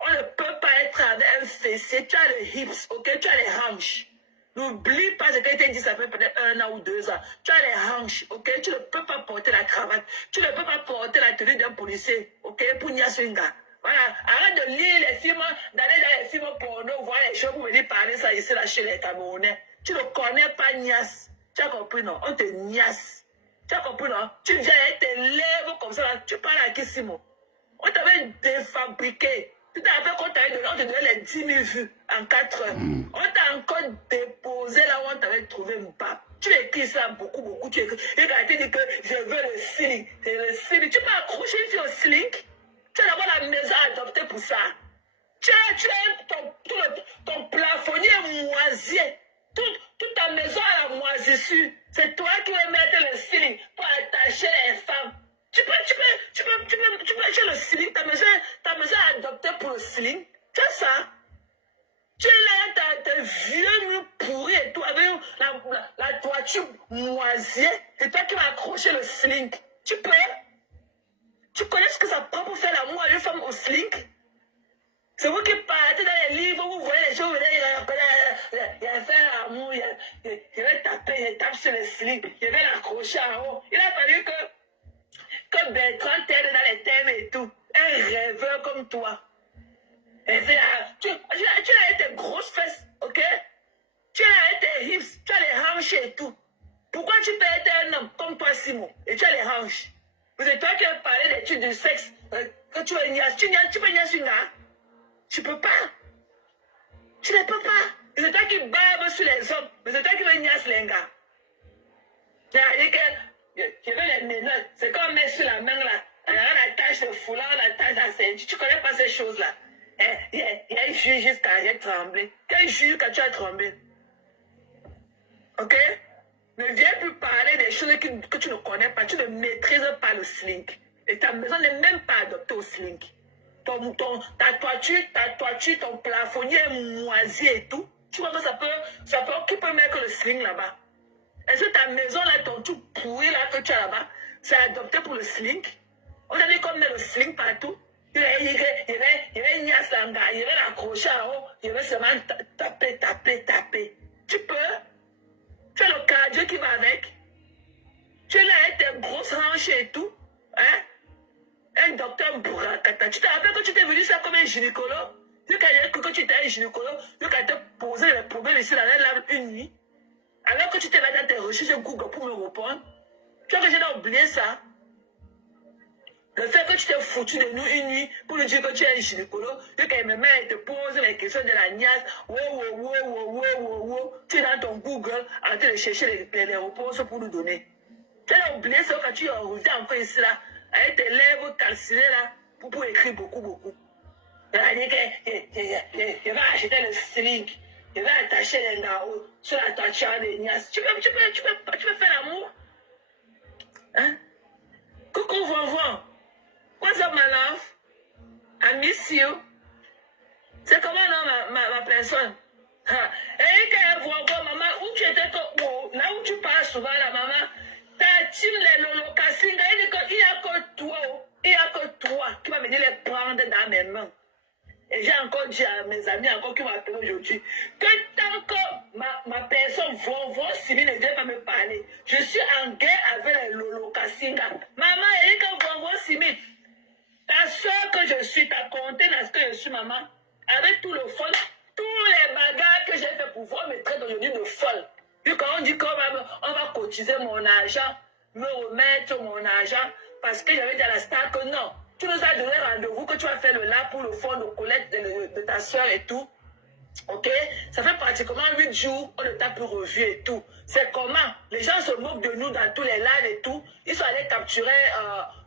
On ne peut pas être avec un fessier, tu as les hips, ok? Tu as les hanches. N'oublie pas ce que tu as dit, ça fait peut-être 1 an ou 2 ans. Tu as les hanches, ok? Tu ne peux pas porter la cravate. Tu ne peux pas porter la tenue d'un policier, ok? Pour Nyaswinga. Voilà, arrête de lire les films, d'aller dans les films porno, voir les choses, vous venez parler ça ici, là, chez les Camerounais. Tu ne connais pas Nias. Tu as compris, non? On te niasse. Tu as compris, non? Tu viens avec tes lèvres comme ça, là. Tu parles à qui, Simon? On t'avait défabriqué. Tu te rappelles qu'on t'avait donné, on te donnait les 10 000 vues en 4 heures. On t'a encore déposé là où on t'avait trouvé une barbe. Tu écris ça beaucoup. Tu écris. Et quand tu dis que je veux le ceiling, c'est le ceiling. Tu peux accrocher une fille au ceiling? Tu as d'abord la maison adoptée pour ça. Tu as ton plafonnier moisier. Toute ta maison à la moisissure. C'est toi qui vas mettre le ceiling pour attacher les femmes. Tu peux acheter le ceiling. Ta maison est adoptée pour le ceiling. Tu as ça. Tu es là, t'es vieux murs pourris et tout, avec la toiture moisier. C'est toi qui vas accrocher le ceiling. Tu peux? Tu connais ce que ça prend pour faire l'amour à une femme au sling? C'est vous qui partez dans les livres, vous voyez les choses, il a fait l'amour, il va taper, il tape sur le sling, il va l'accrocher en haut. Il a fallu que Bertrand t'aide dans les thèmes et tout. Un rêveur comme toi. Et tu as tes grosses fesses, ok? Tu as tes hips, tu as les hanches et tout. Pourquoi tu peux être un homme comme toi, Simon, et tu as les hanches? C'est toi qui as parlé d'études du sexe, que tu es niasse. Tu peux niasse une gars? Tu peux pas. Tu ne peux pas. C'est toi qui barbe sur les hommes, mais c'est toi qui veux niasse les gars. C'est-à-dire que je veux les menottes. C'est comme mettre sur la main là. On a tache de foulard, on a tache de ceinture. Tu connais pas ces choses-là. Il y a un juge jusqu'à j'ai tremblé. Quel juge quand tu as tremblé? Ok? Ne viens plus parler des choses que tu ne connais pas. Tu ne maîtrises pas le sling. Et ta maison n'est même pas adoptée au sling. Ta toiture, ton plafonnier est moisi et tout. Tu vois que ça peut occuper mieux que le sling là-bas. Est-ce que ta maison là, ton tout pourri là que tu as là-bas, c'est adopté pour le sling? On a dit qu'on met le sling partout. Il va l'accrocher en haut. Il va seulement taper. Tu peux? Tu as le cardio qui va avec. Tu es là avec tes grosses hanches et tout. Hein? Un docteur Bourakata. Tu te rappelles que tu t'es venu ça comme un gynécologue? Quand tu étais un gynécologue, tu as posé les problèmes ici dans la une nuit. Alors que tu t'es là dans tes recherches Google pour me répondre. Tu vois que j'ai oublié ça. Le fait que tu t'es foutu de nous une nuit pour nous dire que tu es un gynécologue, et qu'il me met et te pose les questions de la niasse, tu es dans ton Google en train de chercher les réponses pour nous donner. Tu as oublié ça quand tu es revenu encore ici là, avec tes lèvres calcinées là, pour écrire beaucoup. Il a dit qu'il va acheter le sling. Il va attacher les naos sur la toiture des Nias. Tu peux faire l'amour? Hein? Coucou, Vonvon. What's up, my love? I miss you. C'est comment, non, ma personne? Et quand Vonvon, maman, où tu étais, là où tu passes souvent, la maman, ta team, les Lolo Kassinga, il n'y a que toi. Il n'y a que toi qui va venir les prendre dans mes mains. Et j'ai encore dit à mes amis encore qui m'ont appelé aujourd'hui que tant que ma personne Vonvon Simi ne vient pas me parler, je suis en guerre avec les Lolo Kassinga. Maman, et quand Vonvon Simi, ta soeur que je suis, ta compté dans ce que je suis, maman, avec tout le fol, tous les bagarres que j'ai fait pour voir me traiter aujourd'hui de folle. Puis quand on dit qu'on va cotiser mon argent, me remettre mon argent, parce que j'avais dit à la star que non, tu nous as donné rendez-vous que tu vas faire le là pour le fonds de collecte de ta soeur et tout. Ok? Ça fait pratiquement 8 jours, on ne t'a plus revu et tout. C'est comment? Les gens se moquent de nous dans tous les lives et tout. Ils sont allés capturer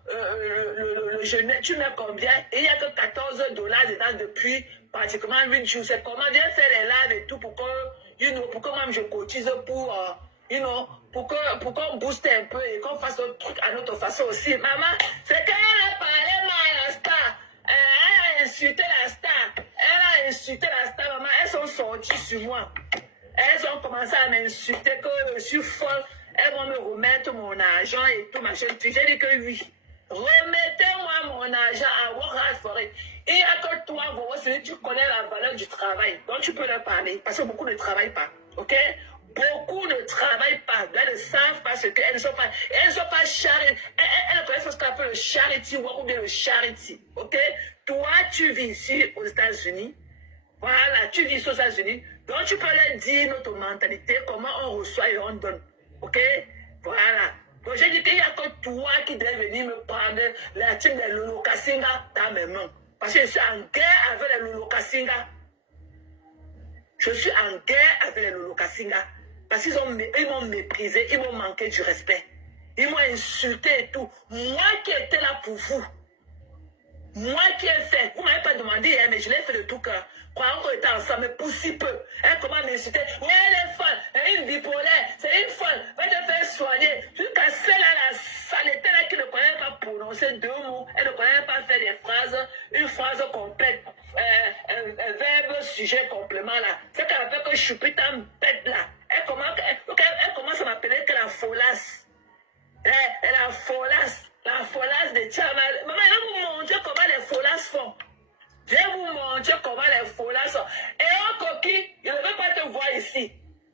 le jeune. Tu mets combien? Et il n'y a que $14 dedans depuis pratiquement 8 jours. C'est comment? Viens faire les lives et tout pour que même je cotise pour... pour qu'on booste un peu et qu'on fasse notre truc à notre façon aussi. Maman, c'est quand elle a parlé mal à la star. Elle a insulté la star. Elle a insulté la star, maman. Elles sont sorties sur moi. Elles ont commencé à m'insulter que je suis folle. Elles vont me remettre mon argent et tout, machin. J'ai dit que oui. Remettez-moi mon argent à Warhard Forêt. Il n'y a que toi, tu connais la valeur du travail. Donc tu peux leur parler. Parce que beaucoup ne travaillent pas. Ok? Beaucoup ne travaillent pas. Elles ne savent pas ce qu'elles ne sont pas. Elles ne sont pas charity. Elles connaissent ce qu'on appelle le charity work ou bien le charity. Ok? Toi, tu vis ici aux États-Unis. Voilà, tu vis ici aux États-Unis. Donc, tu peux leur dire notre mentalité, comment on reçoit et on donne. Ok? Voilà. Donc, j'ai dit qu'il n'y a que toi qui devais venir me prendre la team des Lolo Kassinga dans mes mains. Parce que je suis en guerre avec les Lolo Kassinga. Je suis en guerre avec les Lolo Kassinga. Parce qu'ils m'ont méprisé, ils m'ont manqué du respect. Ils m'ont insulté et tout. Moi qui étais là pour vous. Moi qui ai fait. Vous ne m'avez pas demandé, hein, mais je l'ai fait de tout cœur. Croyant qu'on était ensemble, mais pour si peu. Hein, comment m'insulter? Oui, elle est folle. Elle est une bipolaire. C'est une folle. Va te faire soigner. Jusqu'à celle-là, la saleté là, qui ne connaît pas prononcer 2 mots. Elle ne connaît pas faire des phrases. Une phrase complète. Un verbe, sujet, complément là. C'est qu'elle appelle que je suis putain bête là. Elle commence à m'appeler que la folasse. La folasse. La folasse de Tchamal. Maman, elle va vous montrer comment les folasses font. Je vais vous montrer comment les folasses font. Et un coquille, je ne veux pas te voir ici.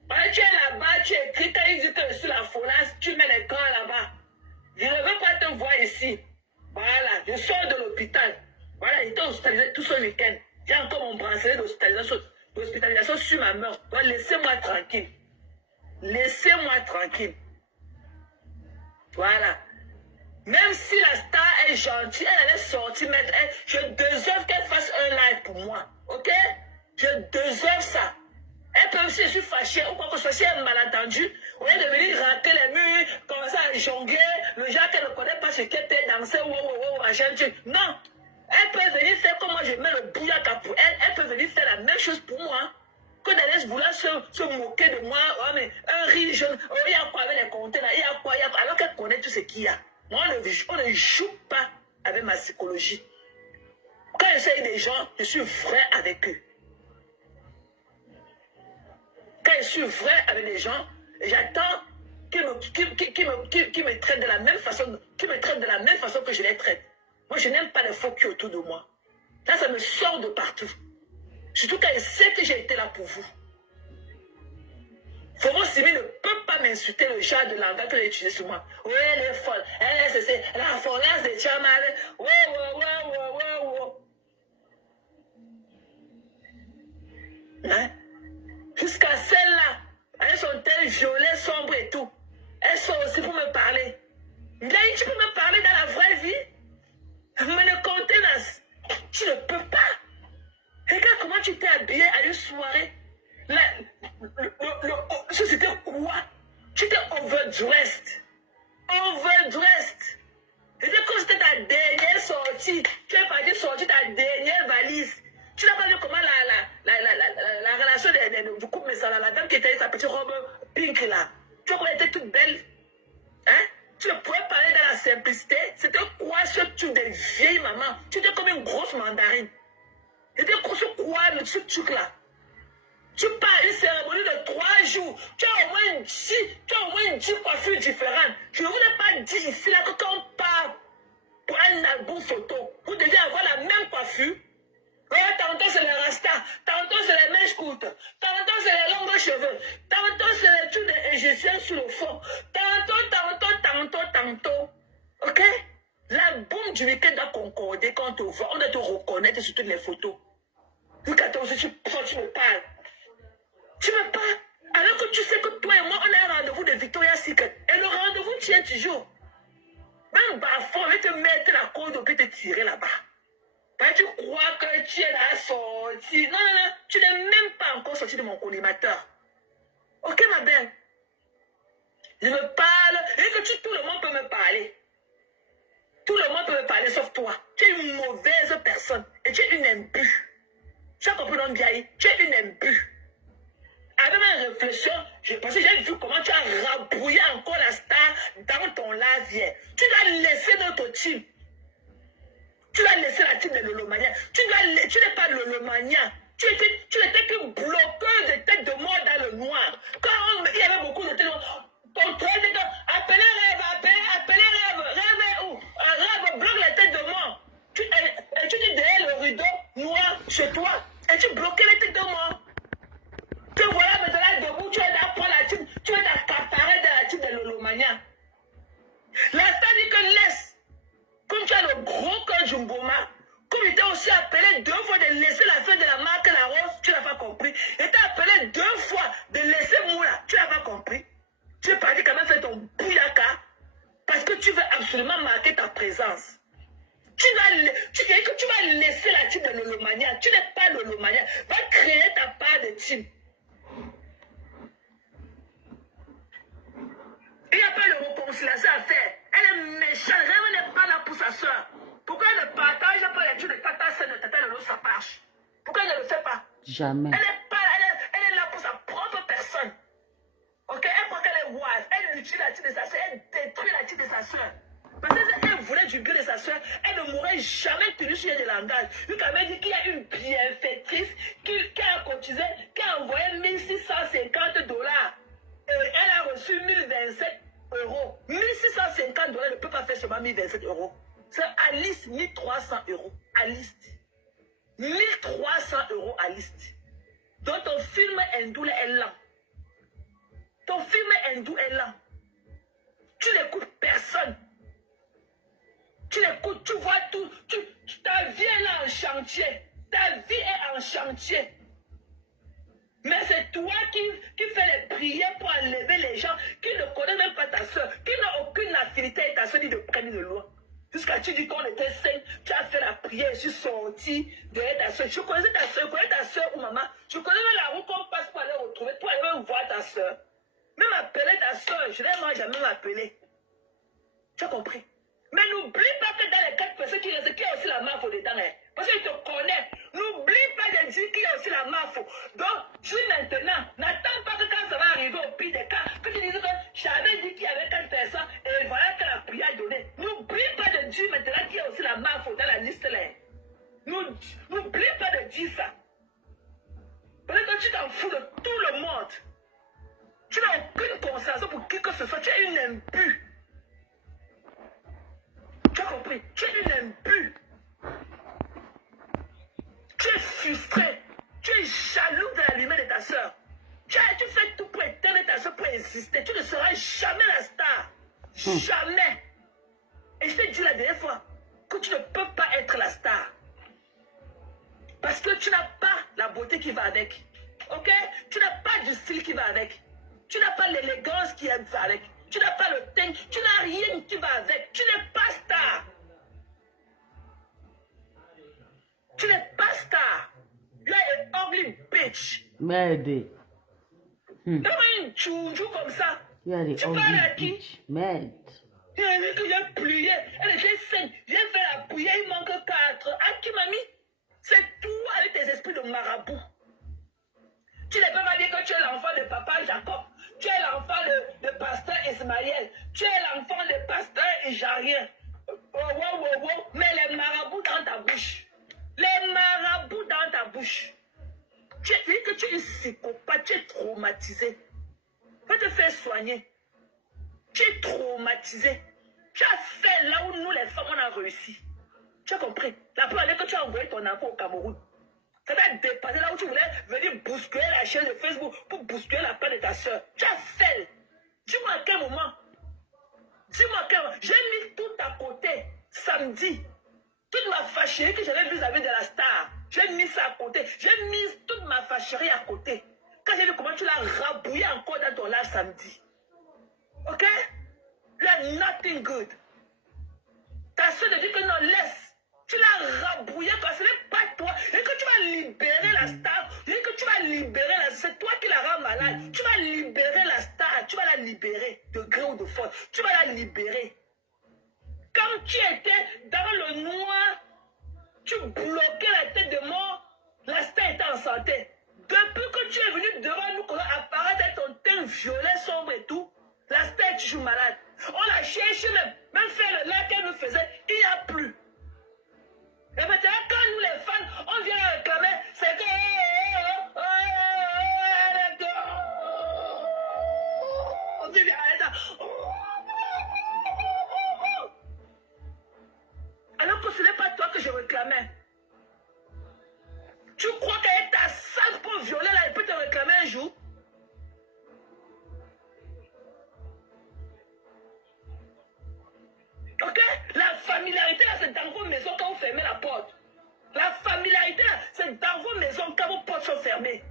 Quand tu es là-bas, tu écris, quand il dit que je suis la folasse, tu mets les camps là-bas. Je ne veux pas te voir ici. Voilà, je sors de l'hôpital. Voilà, j'étais hospitalisé tout ce week-end. J'ai encore mon bracelet d'hospitalisation sur ma main. Donc laissez-moi tranquille. Laissez-moi tranquille. Voilà. Même si la star est gentille, elle est sortie, mais je déserve qu'elle fasse un live pour moi. Ok? Je déserve ça. Elle peut aussi, je suis fâchée, ou quoi que ce soit, si elle est malentendue, au lieu de venir rater les murs, commencer à jongler, le genre qu'elle ne connaît pas ce qu'elle peut danser, non! Elle peut venir faire comme moi, je mets le bouillard pour elle, elle peut venir faire la même chose pour moi. Que d'aller vouloir se moquer de moi, oh, mais un riz jaune, oh, il y a quoi avec les conteneurs, il y a quoi, alors qu'elle connaît tout ce qu'il y a. Moi, on ne joue pas avec ma psychologie. Quand j'essaye des gens, je suis vrai avec eux. Quand je suis vrai avec les gens, j'attends qu'ils me traitent de la même façon, qu'ils me traitent de la même façon que je les traite. Moi, je n'aime pas les faux qui autour de moi. Ça me sort de partout. Surtout quand je sais que j'ai été là pour vous. Vonvon Simi ne peut pas m'insulter le genre de langage que j'ai utilisé sur moi. Oui, elle est folle. C'est la folasse de Tchamal. Oui. Hein? Jusqu'à celle-là, elles sont telles violées, sombres et tout. Elles sont aussi pour me parler. Là, tu peux me parler dans la vraie vie? Mais le contenance, tu ne peux pas. Regarde comment tu t'es habillé à une soirée. C'était quoi? Tu étais overdressed. Et quand c'était ta dernière sortie, tu es parti sortir ta dernière valise. Tu n'as pas vu comment la relation du couple, mais ça, la dame qui était avec sa petite robe pink là. Tu vois comment elle était toute belle? Hein? Tu ne pouvais parler dans la simplicité. C'était quoi ce truc de vieille maman? Tu étais comme une grosse mandarine. C'était quoi ce truc là? Tu pars à une cérémonie de 3 jours. Tu as au moins 10 coiffures différentes. Je ne vous ai pas dit ici là que quand on part pour un album photo, vous devez avoir la même coiffure. Tantôt c'est les rastas, tantôt c'est les mèches courtes, tantôt c'est les longs cheveux, tantôt c'est les trucs d'égyptiens sur le fond, tantôt. Ok? L'album du week-end doit concorder quand on te voit, on doit te reconnaître sur toutes les photos. Vu qu'à toi aussi tu me parles. Tu me parles alors que tu sais que toi et moi on a un rendez-vous de Victoria's Secret et le rendez-vous tient toujours. Même Bafon, on va te mettre la corde et te tirer là-bas. Tu crois que tu es là sorti. Non, tu n'es même pas encore sorti de mon collimateur. Ok, ma belle? Je me parle et que tout le monde peut me parler. Tout le monde peut me parler sauf toi. Tu es une mauvaise personne et tu es une imbue. Tu as compris, non, Biaï? Tu es une imbue. Avec ma réflexion, parce que j'ai vu comment tu as rabrouillé encore la star dans ton lave-hier. Tu dois laisser notre team. Tu vas laisser la team de Lolomania. Tu n'es pas Lolomania. Tu n'étais qu'une bloqueuse de tête de mort dans le noir. Quand il y avait beaucoup de têtes de mort, ton truc était appelez Rêve. Rêve est où? Rêve bloque la tête de mort. Tu es derrière le rideau noir chez toi et tu bloquais les têtes de mort. Tu vois maintenant debout, tu es là pour la team, tu es accaparé dans la team de Lolomania. La star dit que laisse. Comme tu as le gros cœur du Mboma, comme il t'a aussi appelé 2 fois de laisser la fête de la marque La Rose, tu n'as pas compris. Il t'a appelé 2 fois de laisser Moula, tu n'as pas compris. Tu es parti quand même faire ton bouyaka parce que tu veux absolument marquer ta présence. Tu vas laisser la team de Lolomania. Tu n'es pas Lolomania. Va créer ta part de team. Il n'y a pas de réconciliation à faire. Elle est méchante. Rêve n'est pas là pour sa soeur. Pourquoi elle ne partage pas les trucs de Tata Sen de Tata Lolo Sapache? Pourquoi elle ne le fait pas? Jamais. Elle est là pour sa propre personne. Ok? Elle croit qu'elle est wise. Elle utilise la team de sa soeur. Elle détruit la team de sa soeur. Parce qu'elle voulait du bien de sa soeur. Elle ne m'aurait jamais tenu sur le langage. Vu qu'elle m'a dit qu'il y a une bienfaitrice qui a cotisé, qui a envoyé $1650. Et elle a reçu 1027 €. 1650 $, ne peut pas faire seulement 1027 €. C'est Alice, 1300 €. Alice. 1300 € Alice. Donc ton film hindou est lent. Ton film hindou est lent. Tu n'écoutes personne. Tu l'écoutes, tu vois tout. Ta vie est là en chantier. Ta vie est en chantier. Mais c'est toi qui fais les prières pour enlever les gens qui ne connaissent même pas ta soeur, qui n'ont aucune affinité avec ta soeur ni de près ni de loin. Jusqu'à tu dis qu'on était sains, tu as fait la prière, je suis sorti derrière ta soeur. Je connaissais ta soeur, je connais ta soeur ou maman. Je connais même la route qu'on passe pour aller retrouver, pour aller même voir ta soeur. Même appeler ta soeur, je n'ai jamais appelé. Tu as compris? Mais n'oublie pas que dans les 4 personnes qui restent, qu'il y a aussi la mafia dedans. Parce qu'ils te connaissent. N'oublie pas de dire qu'il y a aussi la mafia. Donc, tu maintenant, n'attends pas que quand ça va arriver au pire des cas, que tu dises que j'avais dit qu'il y avait 4 personnes et voilà que la prière a donné. N'oublie pas de dire maintenant qu'il y a aussi la mafia dans la liste là. N'oublie pas de dire ça. Parce que tu t'en fous de tout le monde. Tu n'as aucune conscience pour qui que ce soit. Tu es une impue. Tu as compris? Tu es une impue. Tu es frustré. Tu es jaloux de la lumière de ta soeur. Tu fais tout pour éteindre ta soeur pour exister. Tu ne seras jamais la star. Jamais. Et je te dis la dernière fois que tu ne peux pas être la star. Parce que tu n'as pas la beauté qui va avec. Ok? Tu n'as pas du style qui va avec. Tu n'as pas l'élégance qui va avec. Tu n'as pas le teint. Tu n'as rien qui va avec. Tu n'es pas star. Tu n'es pas star. You are an ugly bitch. Merde. Comment une chouchou comme ça? You are the Tu parles à ugly qui? bitch. Merde. Il a vu que j'ai plié. Elle était saine. J'ai fait la prière, il manque 4. À qui, mamie? C'est toi avec tes esprits de marabout. Tu ne peux pas dire que tu es l'enfant de papa Jacob. Tu es l'enfant de pasteur Ismaël. Tu es l'enfant de pasteur Ijarien. Mais les marabouts dans ta bouche. Les marabouts dans ta bouche. Tu dis que tu es psychopathe, tu es traumatisé. Va te faire soigner. Tu es traumatisé. Tu as fait là où nous les femmes on a réussi. Tu as compris? La première année que tu as envoyé ton enfant au Cameroun. Ça t'a dépassé là où tu voulais venir bousculer la chaîne de Facebook pour bousculer la paix de ta soeur. Tu as fait. Dis-moi à quel moment. Dis-moi à quel moment. J'ai mis tout à côté samedi. Toute ma fâcherie que j'avais vis-à-vis de la star. J'ai mis ça à côté. J'ai mis toute ma fâcherie à côté. Quand j'ai vu comment tu l'as rabouillé encore dans ton live samedi. Ok? You are nothing good. Ta soeur te dit que non, laisse. Tu l'as rabouillé, toi, ce n'est pas toi. Et que tu vas libérer la star. Et que tu vas libérer la... C'est toi qui la rends malade. Tu vas libérer la star. Tu vas la libérer de gré ou de force. Tu vas la libérer. Quand tu étais dans le noir, tu bloquais la tête de mort, la star était en santé. Depuis que tu es venu devant nous, qu'on a apparaître avec ton teint violet, sombre et tout, la star est toujours malade. On l'a cherché même faire le lac qu'elle nous faisait, il n'y a plus. Et maintenant, quand nous les fans, on vient réclamer, c'est que... Alors que ce n'est pas toi que je réclamais. Tu crois qu'avec ta sale peau violet, là, elle peut te réclamer un jour? Ok? La familiarité, là, c'est dans vos maisons quand vous fermez la porte. La familiarité, là, c'est dans vos maisons quand vos portes sont fermées.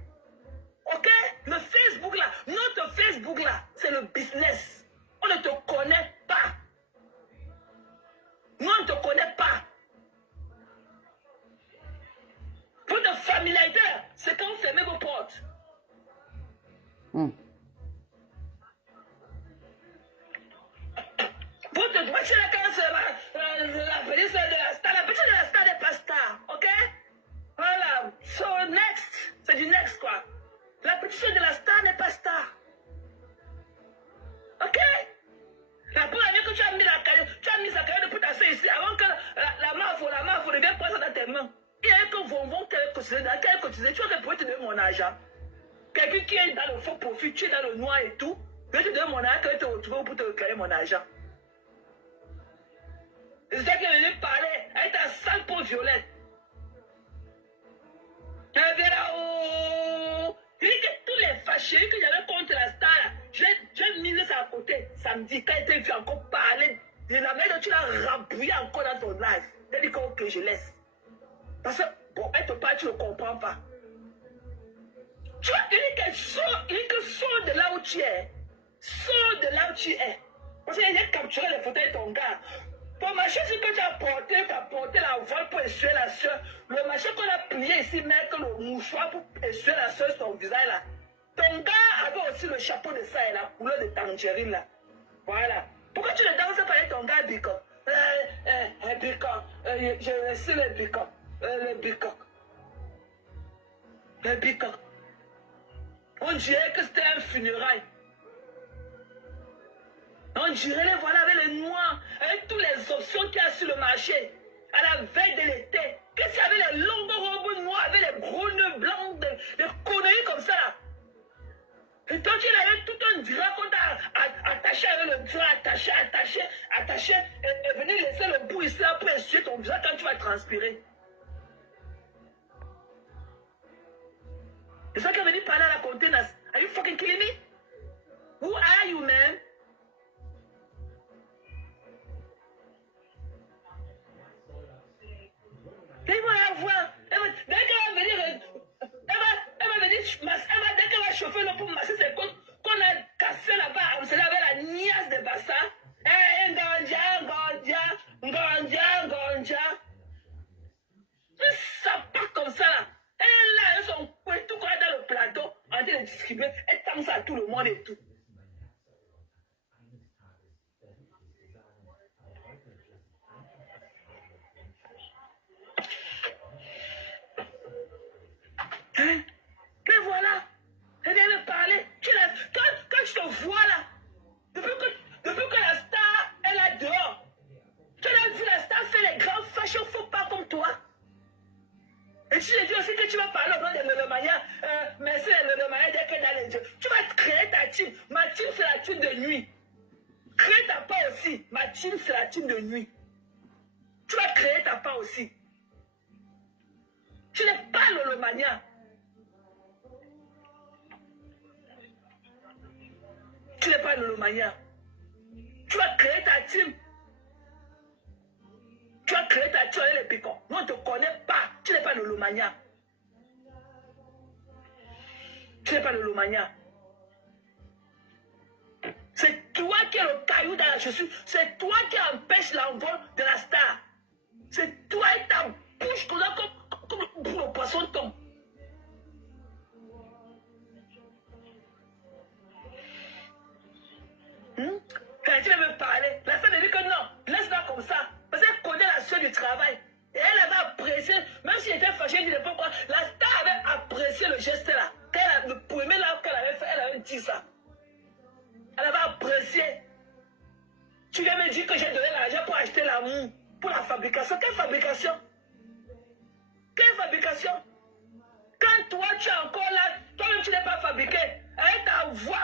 Ok? Le Facebook, là, notre Facebook, là, c'est le business. On ne te connaît pas. Nous, on ne te connaît pas. Votre familiarité, là, c'est quand vous fermez vos portes. Votre petite là, quand c'est la petite de la star, la petite de la star n'est pas star, ok? Voilà, so next, c'est du next quoi. La petite de la star n'est pas star. Ok? La première année que tu as mis la carrière, tu as mis sa carrière pour ta soeur ici, avant que la mafo ne vienne prendre ça dans tes mains. Il y avait que Vonvon qui avait cotisé, tu aurais pu te donner mon argent. Quelqu'un qui est dans le faux profit, tu es dans le noir et tout, je vais te donner mon argent, que te retrouver pour te réclamer mon argent. C'est ça qu'elle est venue parler avec ta sale peau violette. Elle vient là, oh! Il dit que tous les fâchés que j'avais contre la star, j'ai mis ça à côté samedi, quand elle était vue encore parler de la manière dont tu l'as rabouillé encore dans ton live. Elle dit que ok, je laisse. Parce que, bon, elle te parle, tu ne comprends pas. Tu vois, il dit que sors de là où tu es. Sors de là où tu es. Parce qu'il a capturé les photos de ton gars. Ton machin, c'est que tu as porté la voile pour essuyer la soeur. Le machin qu'on a plié ici, mettre le mouchoir pour essuyer la soeur sur ton visage là. Ton gars avait aussi le chapeau de ça et la couleur de tangerine là. Voilà. Pourquoi tu ne danses pas avec ton gars Bicon? Bicon. Je reçu le Bicon. Le Bicon. Le Bicon. On dirait que c'était un funérail. On dirait les voilà avec les noirs, avec toutes les options qu'il y a sur le marché, à la veille de l'été. Qu'est-ce qu'il y avait les longues robes noires, avec les gros nœuds blancs, des conneries comme ça là. Et toi tu avais tout un drap qu'on t'a attaché avec le drap, attaché, et venir laisser le bout ici là pour essuyer ton visage quand tu vas transpirer. C'est ça qu'elle est venue parler à la container. Are you fucking killing me? Who are you, man? Elle va la voir. Dès qu'elle va venir, dès qu'elle va chauffer l'eau pour masser ses côtes, qu'on a cassé là-bas, on se lave la niasse de bassin. Ngonja. Ça part comme ça là. Elle là, elle son couette tout quoi dans le plateau, en train de distribuer, elle tend ça à tout le monde et tout. de nuit. Crée ta part aussi. Ma team, c'est la team de nuit. Tu vas créer ta part aussi. Tu n'es pas Lolomania. Tu n'es pas Lolomania. Tu vas créer ta team. Tu vas créer ta team avec les piquants. Nous, on ne te connaît pas. Tu n'es pas Lolomania. Tu n'es pas Lolomania. C'est toi qui es le caillou dans la chaussure. C'est toi qui empêche l'envol de la star. C'est toi et ta bouche comme le poisson tombe. Quand tu veux me parler, la femme me dit que non, laisse-la comme ça. Parce qu'elle connaît la sueur du travail. Et elle avait apprécié, même si elle était fâchée, elle disait pourquoi. La star avait apprécié le geste là. Le premier là qu'elle avait fait, elle avait dit ça. Elle avait apprécié. Tu viens me dire que j'ai donné l'argent pour acheter l'amour, pour la fabrication. Quelle fabrication? Quelle fabrication? Quand toi tu es encore là, toi-même tu n'es pas fabriqué. Avec ta voix.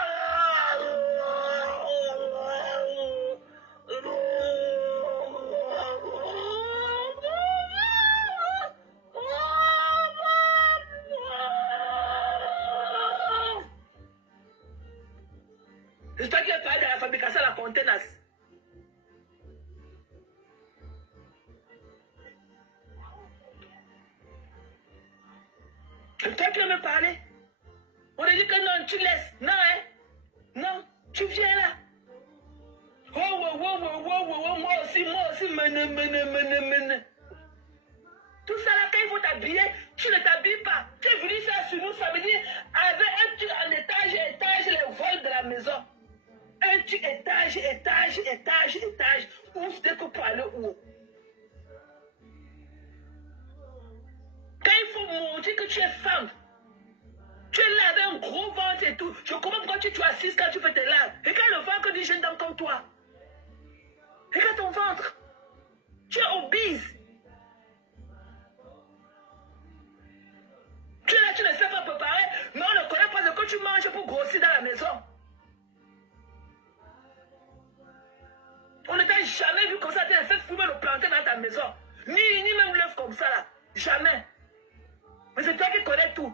C'est toi qui as parlé de la fabrication de la contenance. C'est toi qui veux me parler. On a dit que non, tu laisses. Non, hein? Non, tu viens là. Oh, moi aussi, mene. Tout ça là, quand il faut t'habiller, tu ne t'habilles pas. Tu es venu faire sur nous, ça veut dire, avec un truc en étage, les vols de la maison. Un truc étage. Où c'était que pour aller où? Quand il faut montrer que tu es femme, tu es là avec un gros ventre et tout. Je comprends pourquoi tu es assise quand tu fais tes larmes. Regarde le ventre d'une jeune dame comme toi. Regarde ton ventre. Tu es obèse. Tu es là, tu ne sais pas préparer, mais on ne connaît pas ce que tu manges pour grossir dans la maison. On ne t'a jamais vu comme ça, tu as fait fumer le plantain dans ta maison. Ni même l'œuf comme ça là. Jamais. Mais c'est toi qui connais tout.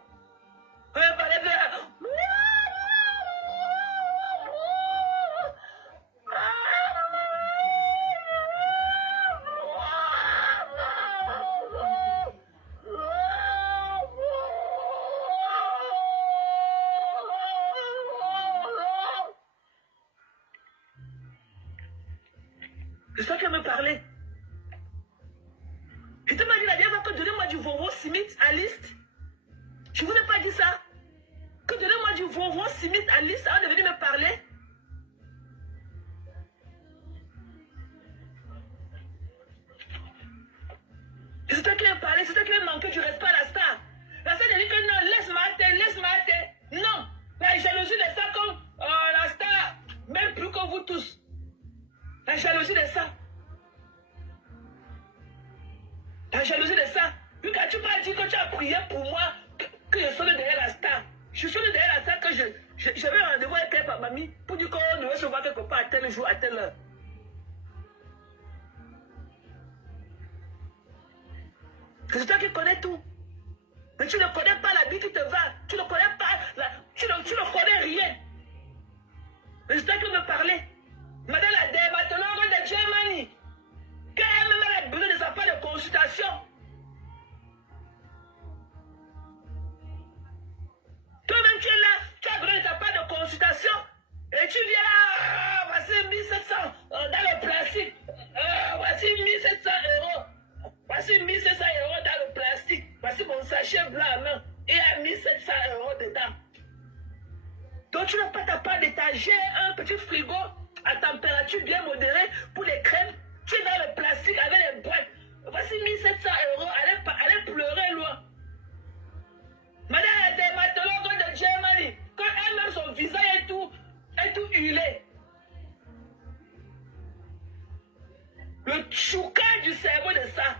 C'est toi qui me parler. Je te m'as dit la dernière fois que donnez-moi du bonbon Simit à liste. Je ne vous ai pas dit ça. Que donnez-moi du bonbon Simit à liste avant de venir me parler. C'est toi qui me parler, c'est toi qui me manquer du respect à la star. La star dit que non, laisse-moi arrêter. Non, la jalousie de ça comme la star, même plus que vous tous. La jalousie de ça. La jalousie de ça. Puis quand tu m'as dit que tu as prié pour moi, que je sois derrière la star. Je suis derrière la star que j'avais un rendez-vous avec elle, mamie, pour dire qu'on devait se voir quelque part à tel jour, à telle heure. C'est toi qui connais tout. Mais tu ne connais pas la vie qui te va. Tu ne connais pas, tu ne connais rien. Mais c'est toi qui me parler. Madame la dermatologue de Germany, quand elle a besoin de sa part de consultation. Toi-même tu es là, tu as besoin de ta part de consultation. Et tu viens là, voici 1700 dans le plastique. Voici 1700 €. Voici 1700 € dans le plastique. Voici mon sachet blanc à main. Et il y a 1700 € dedans. Donc tu n'as pas ta part d'étagère, un petit frigo à température bien modérée pour les crèmes. Tu es dans le plastique avec les boîtes. Voici 1700 €. Allez pleurer loin. Madame la dermatologue de Germany, quand elle-même son visage est tout huilé. Le choucage du cerveau de ça.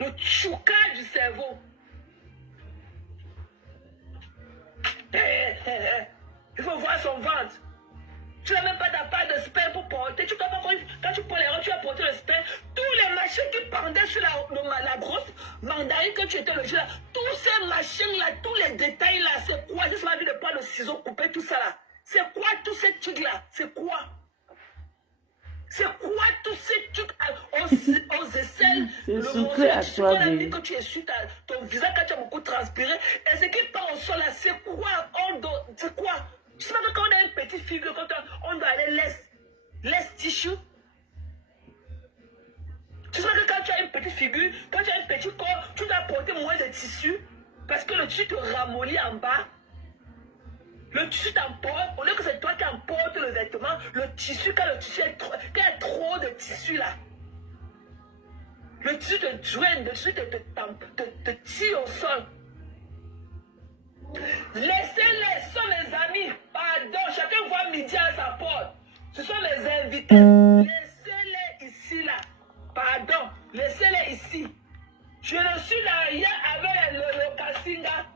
Le choucage du cerveau. Il faut voir son ventre. Tu n'as même pas d'appart de sperme pour porter. Tu dois pas, quand tu prends les rangs, tu vas porter le sperme. Tous les machins qui pendaient sur la grosse mandarine que tu étais le jour là, tous ces machins-là, tous les détails-là, c'est quoi? Juste ma vie de prendre le ciseau, couper tout ça là. C'est quoi tous ces trucs-là? C'est quoi? C'est quoi tous ces trucs aux aisselles? C'est sucré à toi, on a dit que tu es sur ton visage quand tu as beaucoup transpiré. Et ce qui part au sol là, c'est quoi? C'est quoi? Tu sais que quand on a une petite figure, quand on doit aller laisse tissu. Tu sais que quand tu as une petite figure, quand tu as un petit corps, tu dois porter moins de tissu. Parce que le tissu te ramollit en bas. Le tissu t'emporte, au lieu que c'est toi qui emportes le vêtement, le tissu, quand le tissu est trop, quand il y a trop de tissu là, le tissu te draine, le tissu te tire au sol. Laissez-les, ce sont mes amis, pardon, chacun voit midi à sa porte. Ce sont mes invités, laissez-les ici là, pardon, laissez-les ici. Je ne suis là rien avec le Kassinga.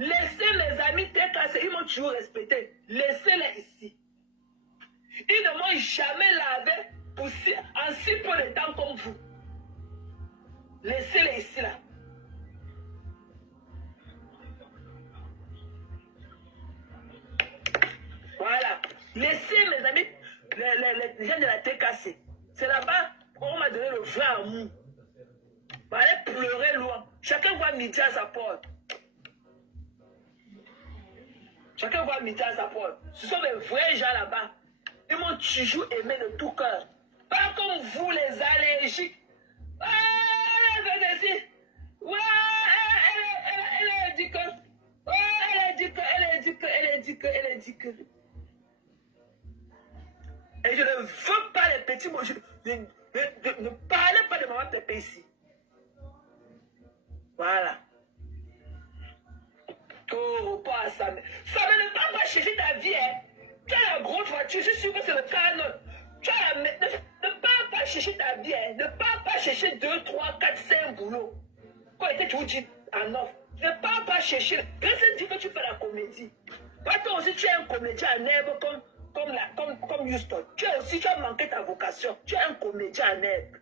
Laissez mes amis TKC, ils m'ont toujours respecté. Laissez-les ici. Ils ne m'ont jamais lavé en si peu de temps comme vous. Laissez-les ici là. Voilà. Laissez mes amis, les gens de la TKC. C'est là-bas qu'on m'a donné le vrai amour. On va aller pleurer loin. Chacun voit midi à sa porte. Chacun voit midi à sa porte. Ce sont mes vrais gens là-bas. Ils m'ont toujours aimé de tout cœur. Pas comme vous, les allergiques. Ouais, venez-y. Ouais, elle a dit que. Ouais, elle a dit que. Et je ne veux pas les petits mots. Ne parlez pas de maman Pépé ici. Voilà. Toro, pas ça. Ça ne va pas chercher ta vie, hein. Tu as la grosse voiture, je suis sûr que c'est le canon. Tu as ne pars pas chercher ta vie, hein. Ne pars pas chercher 2, 3, 4, 5 boulots. Quand était tu dis en offre. Ne pars pas chercher. Personne dit que tu fais la comédie. Toi aussi, tu es un comédien en herbe comme Houston. Tu as manqué ta vocation. Tu es un comédien en herbe.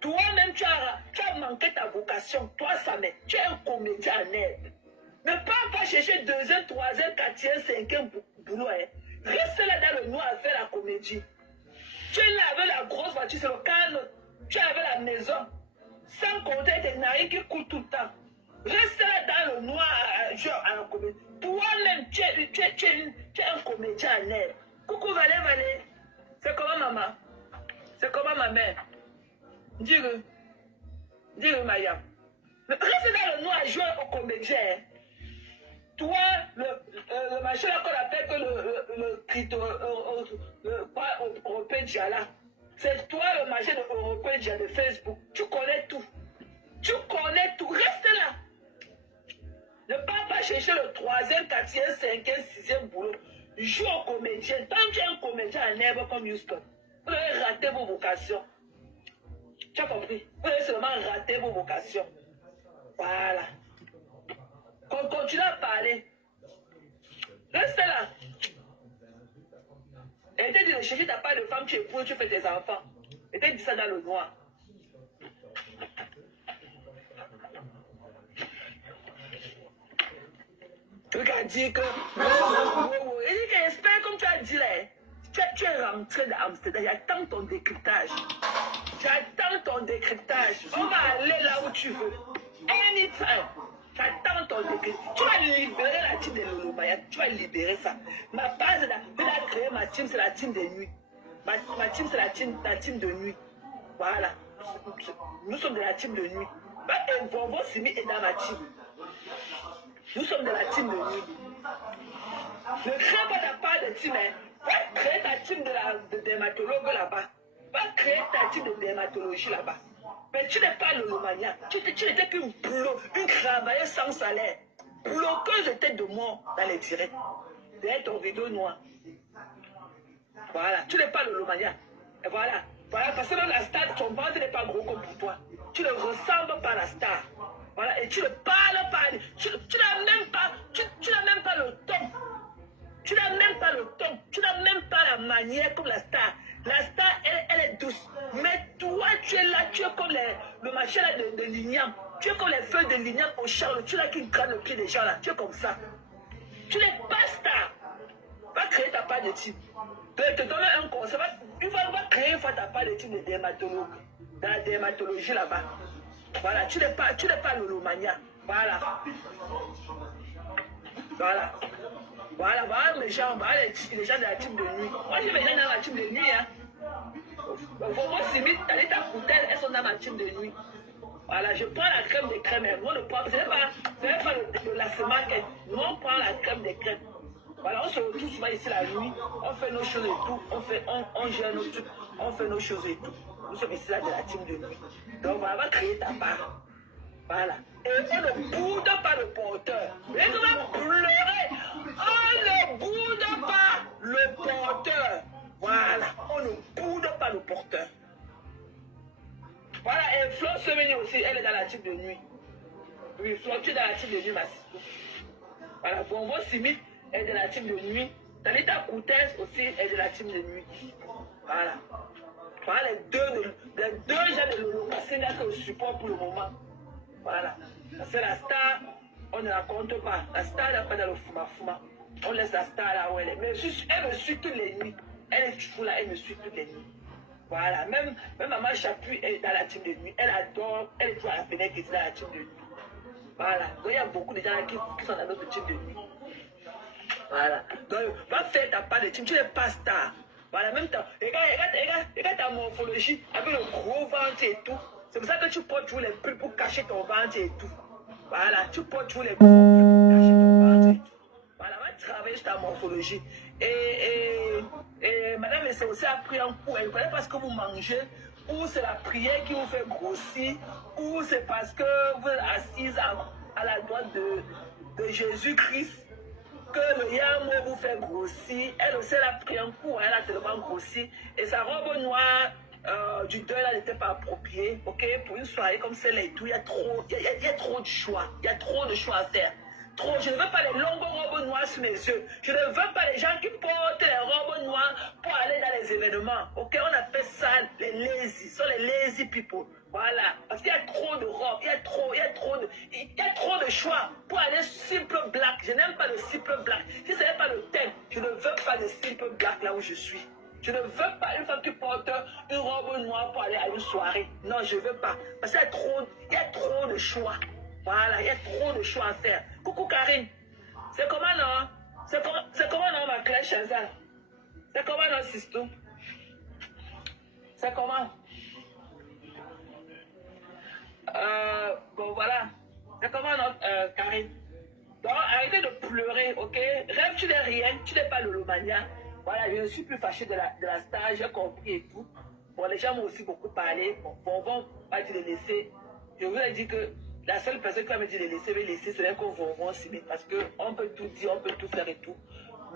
Toi-même, tu as manqué ta vocation. Toi, Samé, tu es un comédien en herbe. Ne pas chercher 2e, 3e, 4e, 5e boulot. Hein. Reste là dans le noir à faire la comédie. Tu es là avec la grosse voiture, c'est le calme. Tu es avec la maison. Sans compter tes narines qui coulent tout le temps. Reste là dans le noir à la comédie. Toi-même, tu es un comédien en herbe. Coucou Valé. C'est comment maman? C'est comment ma mère? Dis-le Maya. Reste dans le noir à jouer au comédien. Toi, le machin là qu'on appelle que le crypto, européen Diala, c'est toi le machin de européen Diala de Facebook. Tu connais tout. Reste là. Ne pars pas chercher le 3e, 4e, 5e, 6e boulot. Joue au comédien. Tant que tu es un comédien en herbe comme Houston, vous allez rater vos vocations. Tu as compris? Vous allez seulement rater vos vocations. Voilà. Qu'on continue à parler. Reste là. Et t'as dit de chercher ta part de femme, tu épouses, tu fais tes enfants. Et t'as dit ça dans le noir. Tu as dit que. Il dit qu'il espère, comme tu as dit là. Tu es rentré d'Amsterdam, j'attends ton décryptage. On va aller là où tu veux. Anytime. J'attends ton décryptage. Tu vas libérer la team de Lolomaya. Tu vas libérer ça. Ma base, il a créé ma team, c'est la team de nuit. Ma team, c'est la team de nuit. Voilà. Nous sommes de la team de nuit. Et Vovo Simi est dans ma team. Nous sommes de la team de nuit. Ne crée pas ta part de team. Hein. Va créer ta team de dermatologue là-bas. Va créer ta team de dermatologie là-bas. Mais tu n'es pas Lolomania. Tu n'étais qu'une travailleuse sans salaire. Bloqueuse de tête de mort dans les directs. Derrière ton rideau noir. Voilà. Tu n'es pas Lolomania. Et voilà. Voilà. Parce que même la star, ton ventre n'est pas gros comme pour toi. Tu ne ressembles pas à la star. Voilà, et tu ne parles pas. Tu n'as même pas, tu n'as même pas le ton. Tu n'as même pas le ton. Tu n'as même pas la manière comme la star. La star, elle est douce. Mais toi, tu es là, tu es comme le machin là de l'igname. Tu es comme les feuilles de l'igname au Charles. Tu es là qui gratte le pied des gens là. Tu es comme ça. Tu n'es pas star. Va créer ta part de type. Te donner un conseil. Va créer une fois ta part de type de dermatologue. Dans la dermatologie là-bas. Voilà, tu n'es pas lolomania. Voilà. Voilà. Voilà mes gens, voilà les gens de la team de nuit. Moi, j'ai mes gens dans la team de nuit. Hein. Vraiment, Simit, t'as ta coutelle, elles sont dans ma team de nuit. Voilà, je prends la crème des crèmes. Nous, on ne prend, ce n'est pas le lassement. Nous, on prend la crème des crèmes. Voilà, on se retrouve souvent ici la nuit, on fait nos choses et tout, on gère nos trucs, on fait nos choses et tout. Nous sommes ici là de la team de nuit. Donc voilà, on va créer ta part. Voilà. Et on ne boude pas le porteur. Et on va pleurer. On ne boude pas le porteur. Voilà. On ne boude pas le porteur. Voilà. Et Flore Semeni aussi, elle est dans la team de nuit. Oui, Flore, tu es dans la team de nuit, ma sister. Voilà. Bonbon Simit est de la team de nuit. Talita Koutès aussi est de la team de nuit. Voilà. Voilà les deux gens de Lolo Kassenga que je supporte pour le moment. Voilà. Parce que la star, on ne la compte pas. La star n'a pas dans le fuma-fuma. On laisse la star là où elle est. Mais elle me suit toutes les nuits. Elle est toujours là, elle me suit toutes les nuits. Voilà. Même Maman Chapuis est dans la team de nuit. Elle adore, elle est toujours à la fenêtre qui est dans la team de nuit. Voilà. Donc il y a beaucoup de gens qui sont dans notre team de nuit. Voilà. Donc, va faire ta part de team. Tu n'es pas star. Voilà. Même temps. Regarde ta morphologie avec le gros ventre et tout. C'est pour ça que tu portes toujours les pulls pour cacher ton ventre et tout. Voilà, tu portes toujours les pulls pour cacher ton ventre et tout. Voilà, va travailler sur ta morphologie. Et madame, c'est aussi a pris un coup. Elle ne connaît pas ce que vous mangez. Ou c'est la prière qui vous fait grossir. Ou c'est parce que vous êtes assise à la droite de Jésus-Christ que le yamo vous fait grossir. Elle aussi, elle a pris un coup. Elle a tellement grossi. Et sa robe noire du deuil là n'était pas approprié, ok, pour une soirée comme celle-là et tout, il y a trop de choix, il y a trop de choix à faire. Trop, je ne veux pas les longues robes noires sur mes yeux, je ne veux pas les gens qui portent les robes noires pour aller dans les événements, ok, on appelle ça les lazy, ce sont les lazy people, voilà, parce qu'il y a trop de robes, il y a trop de choix pour aller simple black, je n'aime pas le simple black, si ce n'est pas le thème, je ne veux pas de simple black là où je suis. Je ne veux pas une femme qui porte une robe noire pour aller à une soirée. Non, je ne veux pas. Parce qu'il y a trop de choix. Voilà, il y a trop de choix à faire. Coucou Karine. C'est comment non? C'est comment non, ma Claire Chazal? C'est comment non, Sistou? C'est comment? Bon, voilà. C'est comment non, Karine? Donc, arrêtez de pleurer, ok? Rêve, tu n'es rien. Tu n'es pas Lolomania. Voilà, je ne suis plus fâché de la star, j'ai compris et tout. Bon, les gens m'ont aussi beaucoup parlé. Bon, m'a dit de laisser. Je vous ai dit que la seule personne qui m'a dit de laisser, c'est Vonvon Simit. Parce qu'on peut tout dire, on peut tout faire et tout.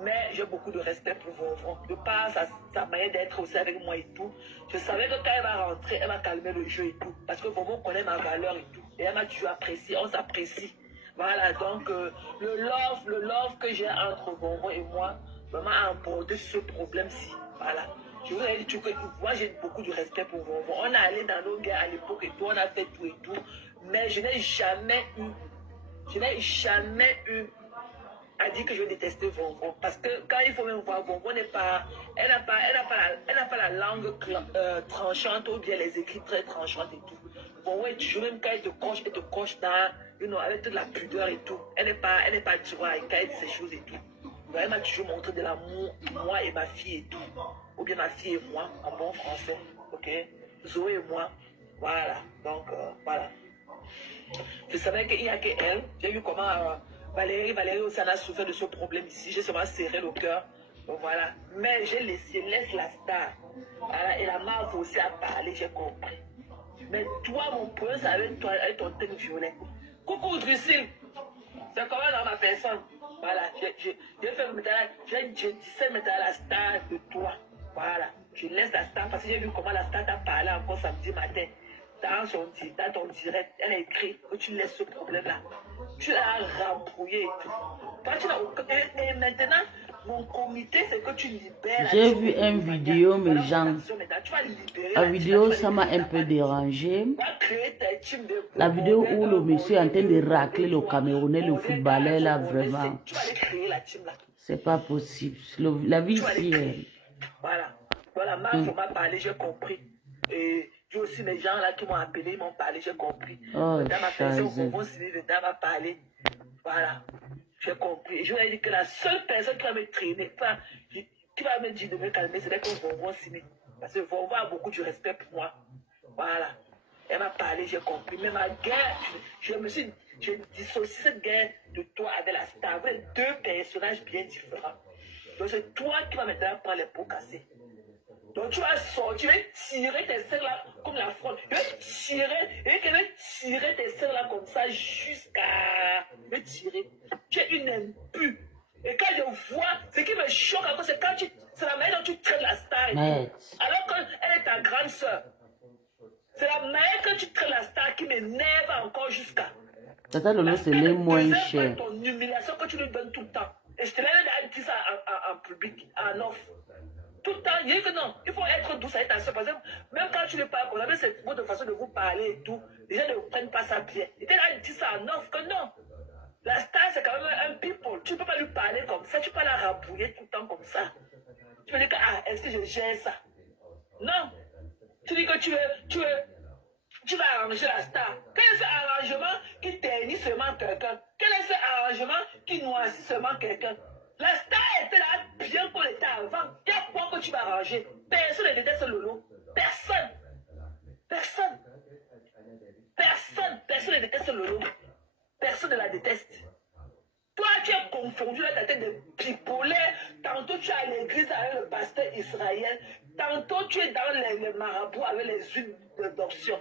Mais j'ai beaucoup de respect pour Vonvon. De par sa manière d'être aussi avec moi et tout. Je savais que quand elle va rentrer, elle va calmer le jeu et tout. Parce que Vonvon connaît ma valeur et tout. Et elle m'a toujours apprécié, on s'apprécie. Voilà, donc le love que j'ai entre Vonvon et moi, vraiment a abordé ce problème-ci. Voilà. Je vous ai dit que moi j'ai beaucoup de respect pour Vonvon. On est allé dans nos guerres à l'époque et tout, on a fait tout et tout. Mais je n'ai jamais eu à dire que je détestais Vonvon. Parce que quand il faut même voir, Vonvon elle n'a pas la langue tranchante ou bien les écrits très tranchantes et tout. Vonvon est toujours, même quand elle te coche dans, avec toute la pudeur et tout. Elle n'est pas tu vois, quand elle dit ces choses et tout. Donc, elle m'a toujours montré de l'amour, moi et ma fille et tout. Ou bien ma fille et moi, en bon français. Ok? Zoé et moi. Voilà. Donc, voilà. Je savais qu'il n'y a qu'elle. J'ai vu comment Valérie aussi en a souffert de ce problème ici. J'ai seulement serré le cœur. Donc, voilà. Mais je laisse la star. Voilà. Et la marque aussi a parlé, j'ai compris. Mais toi, mon prince, avec ton teint violet. Coucou, Drusille. C'est comment dans ma personne? Voilà, j'ai disais mettre la star de toi. Voilà, je laisse la star parce que j'ai vu comment la star t'a parlé encore samedi matin. dans ton direct, elle a écrit que tu laisses ce problème-là. Tu l'as rembrouillé et tout. Toi, tu l'as... Et maintenant, mon comité, c'est que tu libères... J'ai vu une vidéo, mes gens. La vidéo, ça m'a un peu dérangé. La vidéo où le monsieur est en train de racler le Camerounais, le footballeur, là, vraiment. C'est pas possible. La vie ici est... Voilà, Marc m'a parlé, j'ai compris. Et j'ai aussi mes gens là qui m'ont appelé, ils m'ont parlé, j'ai compris. Oh, le dame m'a parlé. Voilà, j'ai compris. Et je lui ai dit que la seule personne qui va me traîner, enfin, qui va me dire de me calmer, c'est que Vonvon signé. Parce que Vonvon a beaucoup de respect pour moi. Voilà. Elle m'a parlé, j'ai compris. Mais ma guerre, je dissocie cette guerre de toi avec la star. Vous êtes deux personnages bien différents. Donc c'est toi qui vas maintenant prendre les pots cassés. Donc tu vas sortir, tu vas tirer tes serres là comme la fraude. Tu vas tirer tes serres là comme ça jusqu'à... Tu vas tirer. Tu es une impue. Et quand je vois, ce qui me choque encore, c'est quand c'est la manière dont tu traites la star. Alors qu'elle est ta grande soeur. C'est la manière que tu traites la star qui m'énerve encore jusqu'à... Tata Lolo, c'est le moins cher. Ton humiliation que tu lui donnes tout le temps. Et je te l'ai dit ça en public, en off. Tout le temps, il dit que non, il faut être douce avec ta soeur. Parce que même quand tu ne parles comme ça, même c'est votre façon de vous parler et tout, les gens ne prennent pas ça bien. Il t'a dit ça en off que non. La star, c'est quand même un people. Tu ne peux pas lui parler comme ça, tu ne peux pas la rabouiller tout le temps comme ça. Tu peux dire que, ah, est-ce que je gère ça? Non. Tu dis que tu vas arranger la star. Quel est ce arrangement qui ternit seulement quelqu'un? Quel est ce arrangement qui noircit seulement quelqu'un? La star était là bien qu'on était avant. Quel point que tu vas arranger? Personne ne déteste Lolo. Personne. Personne. Personne. Personne ne déteste Lolo. Personne ne la déteste. Toi, tu es confondu dans ta tête de pipolet. Tantôt, tu es à l'église avec le pasteur Israël. Tantôt, tu es dans les marabouts avec les huiles d'option.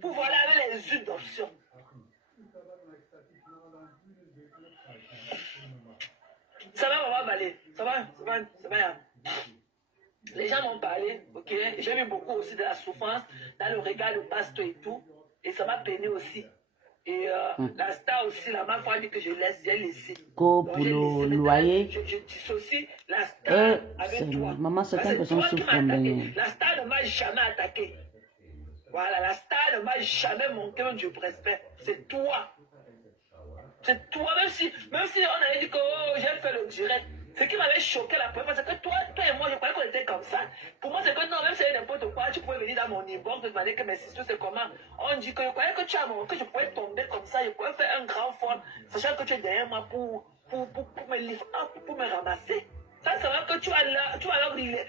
Pour voilà avec les huiles d'option. Ça va, maman Balé. Ça va. Les gens m'ont parlé, ok. J'ai vu beaucoup aussi de la souffrance dans le regard de pasteur et tout. Et ça m'a peiné aussi. Et la star aussi, la ma foi dit que j'ai laissé. Go pour le loyer. Je dissocie la star avec toi. Maman, certaines personnes souffrent bien. La star ne m'a jamais attaqué. Voilà, la star ne m'a jamais manqué de respect. C'est toi. C'est toi, même si on avait dit que oh, j'ai fait le direct. Ce qui m'avait choqué la première fois, c'est que toi et moi, je croyais qu'on était comme ça. Pour moi, c'est que non, même si c'est n'importe quoi, tu pouvais venir dans mon inbox, te demander que mes sisters, c'est comment. On dit que je croyais que tu as que je pouvais tomber comme ça, je pouvais faire un grand fond, sachant que tu es derrière moi pour me livrer, pour me ramasser. Ça, c'est vrai que tu vas alors enlever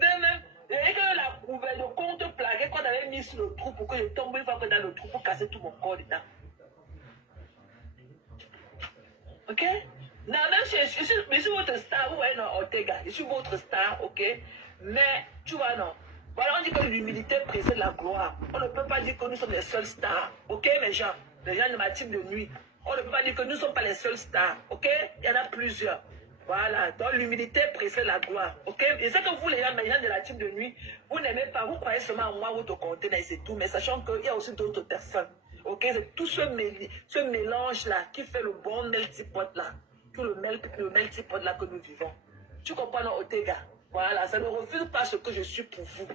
même. Et que la poubelle de compte plaqué qu'on avait mis sur le trou pour que je tombe une fois que dans le trou pour casser tout mon corps dedans. Ok? Non, même si je suis votre star, ouais, non, Ortega, je suis votre star, ok? Mais, tu vois, non. Voilà, on dit que l'humilité précède la gloire. On ne peut pas dire que nous sommes les seuls stars, ok, les gens de ma team de nuit. On ne peut pas dire que nous ne sommes pas les seuls stars, ok? Il y en a plusieurs. Voilà, donc l'humilité précède la gloire, ok? Et c'est que vous, les gens de la team de nuit, vous n'aimez pas, vous croyez seulement en moi, votre contenu, et c'est tout, mais sachant qu'il y a aussi d'autres personnes. Ok, c'est tout ce mélange-là qui fait le bon melting pot là. Tout le melting pot là que nous vivons. Tu comprends, non, Ortega? Voilà, ça ne refuse pas ce que je suis pour vous.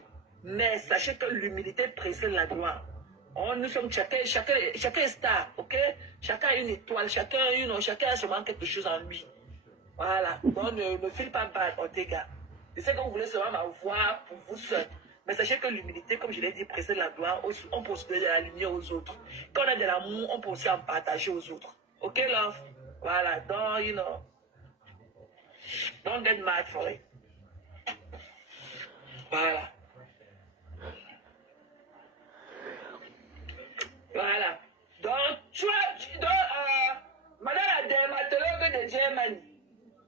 Mais sachez que l'humilité précède la gloire. Nous sommes chacun est star, ok? Chacun a une étoile, chacun a seulement quelque chose en lui. Voilà, donc ne file pas bad, Ortega. Je sais que vous voulez seulement m'avoir pour vous seul. Mais sachez que l'humilité, comme je l'ai dit, précède la gloire. On peut se donner de la lumière aux autres. Quand on a de l'amour, on peut aussi en partager aux autres. Ok, love? Voilà, donc, don't get mad for it. Voilà. Voilà. Donc, madame la dermatologue de Germany.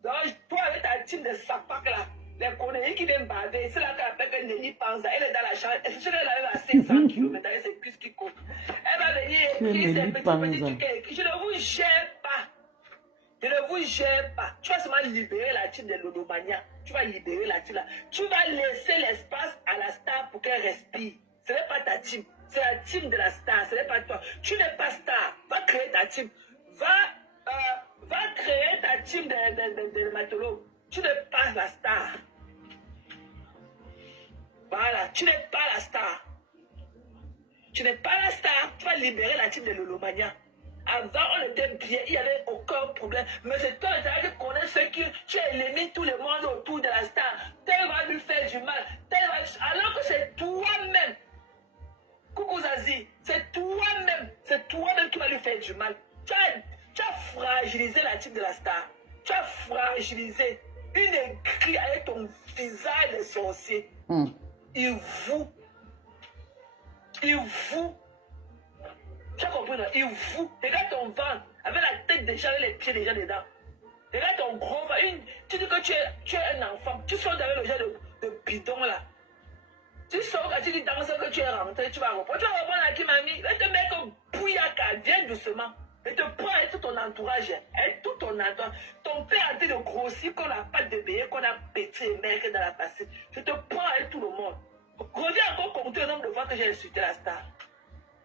Donc, toi avec ta team de sapac là. Les conneries qui viennent baver, c'est là qu'elle appelle Nelly Panza. Elle est dans la chambre. Elle est à 500 km avec ses cuisses qui courent. Elle va venir écrire ses petits trucs. Je ne vous gère pas. Je ne vous gère pas. Tu vas seulement libérer la team de l'Odomania. Tu vas libérer la team là. Tu vas laisser l'espace à la star pour qu'elle respire. Ce n'est pas ta team. C'est la team de la star, ce n'est pas toi. Tu n'es pas star. Va créer ta team. Va créer ta team de matelots. Tu n'es pas la star. Voilà, tu n'es pas la star. Tu n'es pas la star. Tu vas libérer la team de Lolomania. Avant, on était bien, il n'y avait aucun problème. Mais c'est toi qui connais ceux qui tu élimines tout le monde autour de la star. Tel va lui faire du mal. Alors que c'est toi-même. Coucou Zazie, c'est toi-même qui va lui faire du mal. Tu as fragilisé la team de la star. Tu as fragilisé une écrit avec ton visage de sorcier. Il vous. Tu as compris, non? Il vous. Regarde ton ventre, avec la tête déjà, avec les pieds déjà dedans. Regarde ton gros ventre. Tu dis que tu es un enfant. Tu sors avec le genre de bidon là. Tu sors quand tu dis dans ce que tu es rentré, tu vas reprendre. Tu vas reprendre à qui, mamie? Va te mettre bouillaka, viens doucement. Et te prends avec tout ton entourage. Avec tout ton entourage. Ton père a été de grossir comme la pâte de bébé qu'on a pété et mère dans la passée. Je te prends avec tout le monde. Reviens encore compter le nombre de fois que j'ai insulté la star.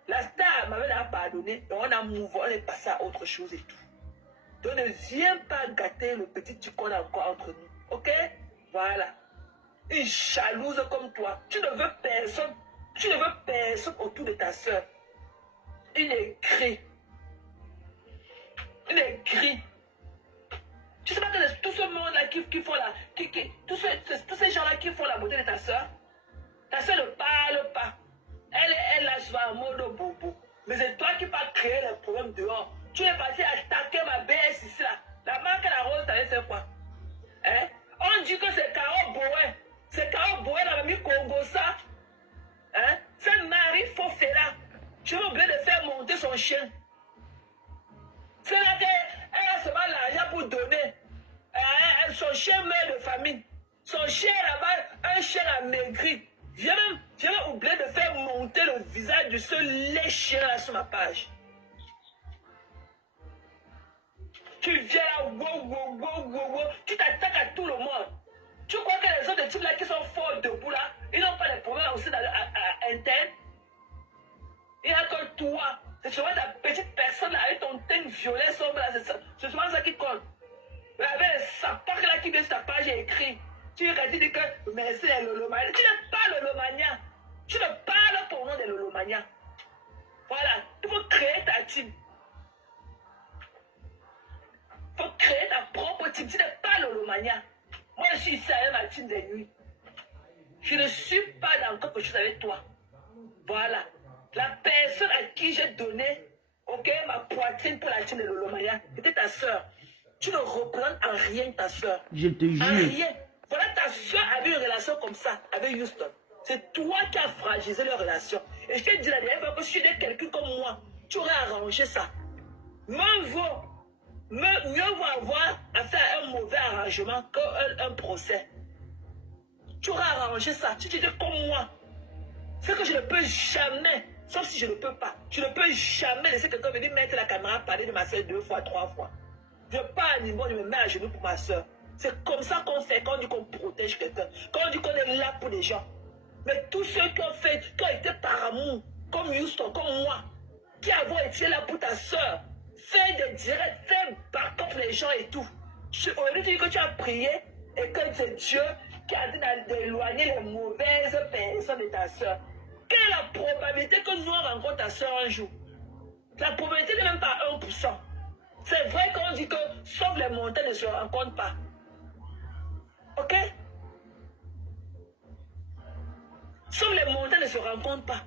La star m'avait pardonné et on a mouvé, on est passé à autre chose et tout. Donc ne viens pas gâter le petit truc qu'on a encore entre nous. Ok? Voilà. Une jalouse comme toi. Tu ne veux personne autour de ta soeur. Une aigrie. Tu sais pas que tout ce monde-là qui font la... tous ces gens-là qui font la beauté de ta soeur. Ta soeur ne parle pas. Elle a souvent un mode bobo. Mais c'est toi qui vas créer les problèmes dehors. Tu es parti attaquer ma BS ici là. La marque à la rose, t'avais fait quoi? Hein? On dit que c'est Caro Boé. C'est Caro Boé dans la mi Congo ça. Hein? C'est Marie Fofela. Tu veux oublier de faire monter son chien. C'est là qu'elle a seulement l'argent pour donner. Son chien meurt de famine. Son chien là-bas, un chien amaigri. J'ai même oublié de faire monter le visage de ce lait chien là sur ma page. Tu viens là, wow, tu t'attaques à tout le monde. Tu crois que les autres types là qui sont forts debout là, ils n'ont pas de problème aussi dans l'interne. Il n'y a que toi. C'est souvent ta petite personne là avec ton teint violet sombre là, c'est souvent ça qui compte. Avec sa part là qui vient sur ta page et écrit. Tu dis que merci les Lolomania. Tu n'es pas Lolomania. Tu ne parles pas au nom des Lolomania. Voilà. Tu faut créer ta team. Il faut créer ta propre team. Tu n'es pas Lolomania. Moi, je suis ici avec ma team de nuit. Je ne suis pas dans quelque chose avec toi. Voilà. La personne à qui j'ai donné ma poitrine pour la team de Lolomania, c'était ta soeur. Tu ne représentes en rien ta soeur. Je te jure. En rien. Voilà, ta soeur avait une relation comme ça avec Houston. C'est toi qui as fragilisé leur relation. Et je te dis la dernière fois que si tu étais quelqu'un comme moi, tu aurais arrangé ça. Mieux vaut avoir à faire un mauvais arrangement qu'un procès. Tu aurais arrangé ça. Si tu étais comme moi, c'est que je ne peux jamais, sauf si je ne peux pas, je ne peux jamais laisser quelqu'un venir mettre la caméra parler de ma soeur 2 fois, 3 fois. Je pars à niveau, je me mets à genoux pour ma soeur. C'est comme ça qu'on fait quand on dit qu'on protège quelqu'un, quand on dit qu'on est là pour les gens. Mais tous ceux qui ont été par amour, comme Houston, comme moi, qui avons été là pour ta soeur, faire des directs, faire par contre les gens et tout. Aujourd'hui, tu dis que tu as prié et que c'est Dieu qui a dit d'éloigner les mauvaises personnes de ta soeur. Quelle est la probabilité que nous rencontrons ta soeur un jour? La probabilité n'est même pas 1%. C'est vrai qu'on dit que sauf les montagnes ne se rencontrent pas. Ok? Sauf les montagnes ne se rencontrent pas.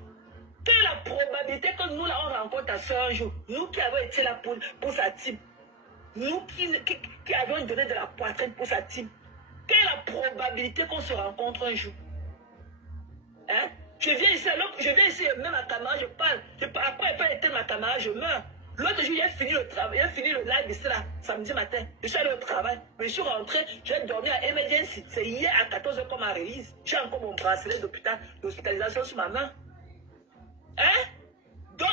Quelle est la probabilité que nous là on rencontre ta soeur un jour? Nous qui avons été là pour sa team. Nous qui avions donné de la poitrine pour sa team. Quelle est la probabilité qu'on se rencontre un jour? Hein? Je viens ici, même ma caméra, je parle. Après, elle peut éteindre ma caméra, je meurs. L'autre jour, j'ai fini le travail, j'ai fini le live ici là, samedi matin. Je suis allé au travail, mais je suis rentré, j'ai dormi à Emergency. C'est hier à 14h qu'on m'a release. J'ai encore mon bracelet d'hospitalisation sur ma main. Hein? Donc,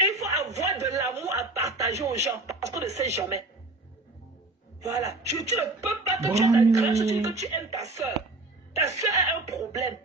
il faut avoir de l'amour à partager aux gens, parce qu'on ne sait jamais. Voilà. Tu ne peux pas que tu aies ta grâce, tu dis que tu aimes ta soeur. Ta soeur a un problème.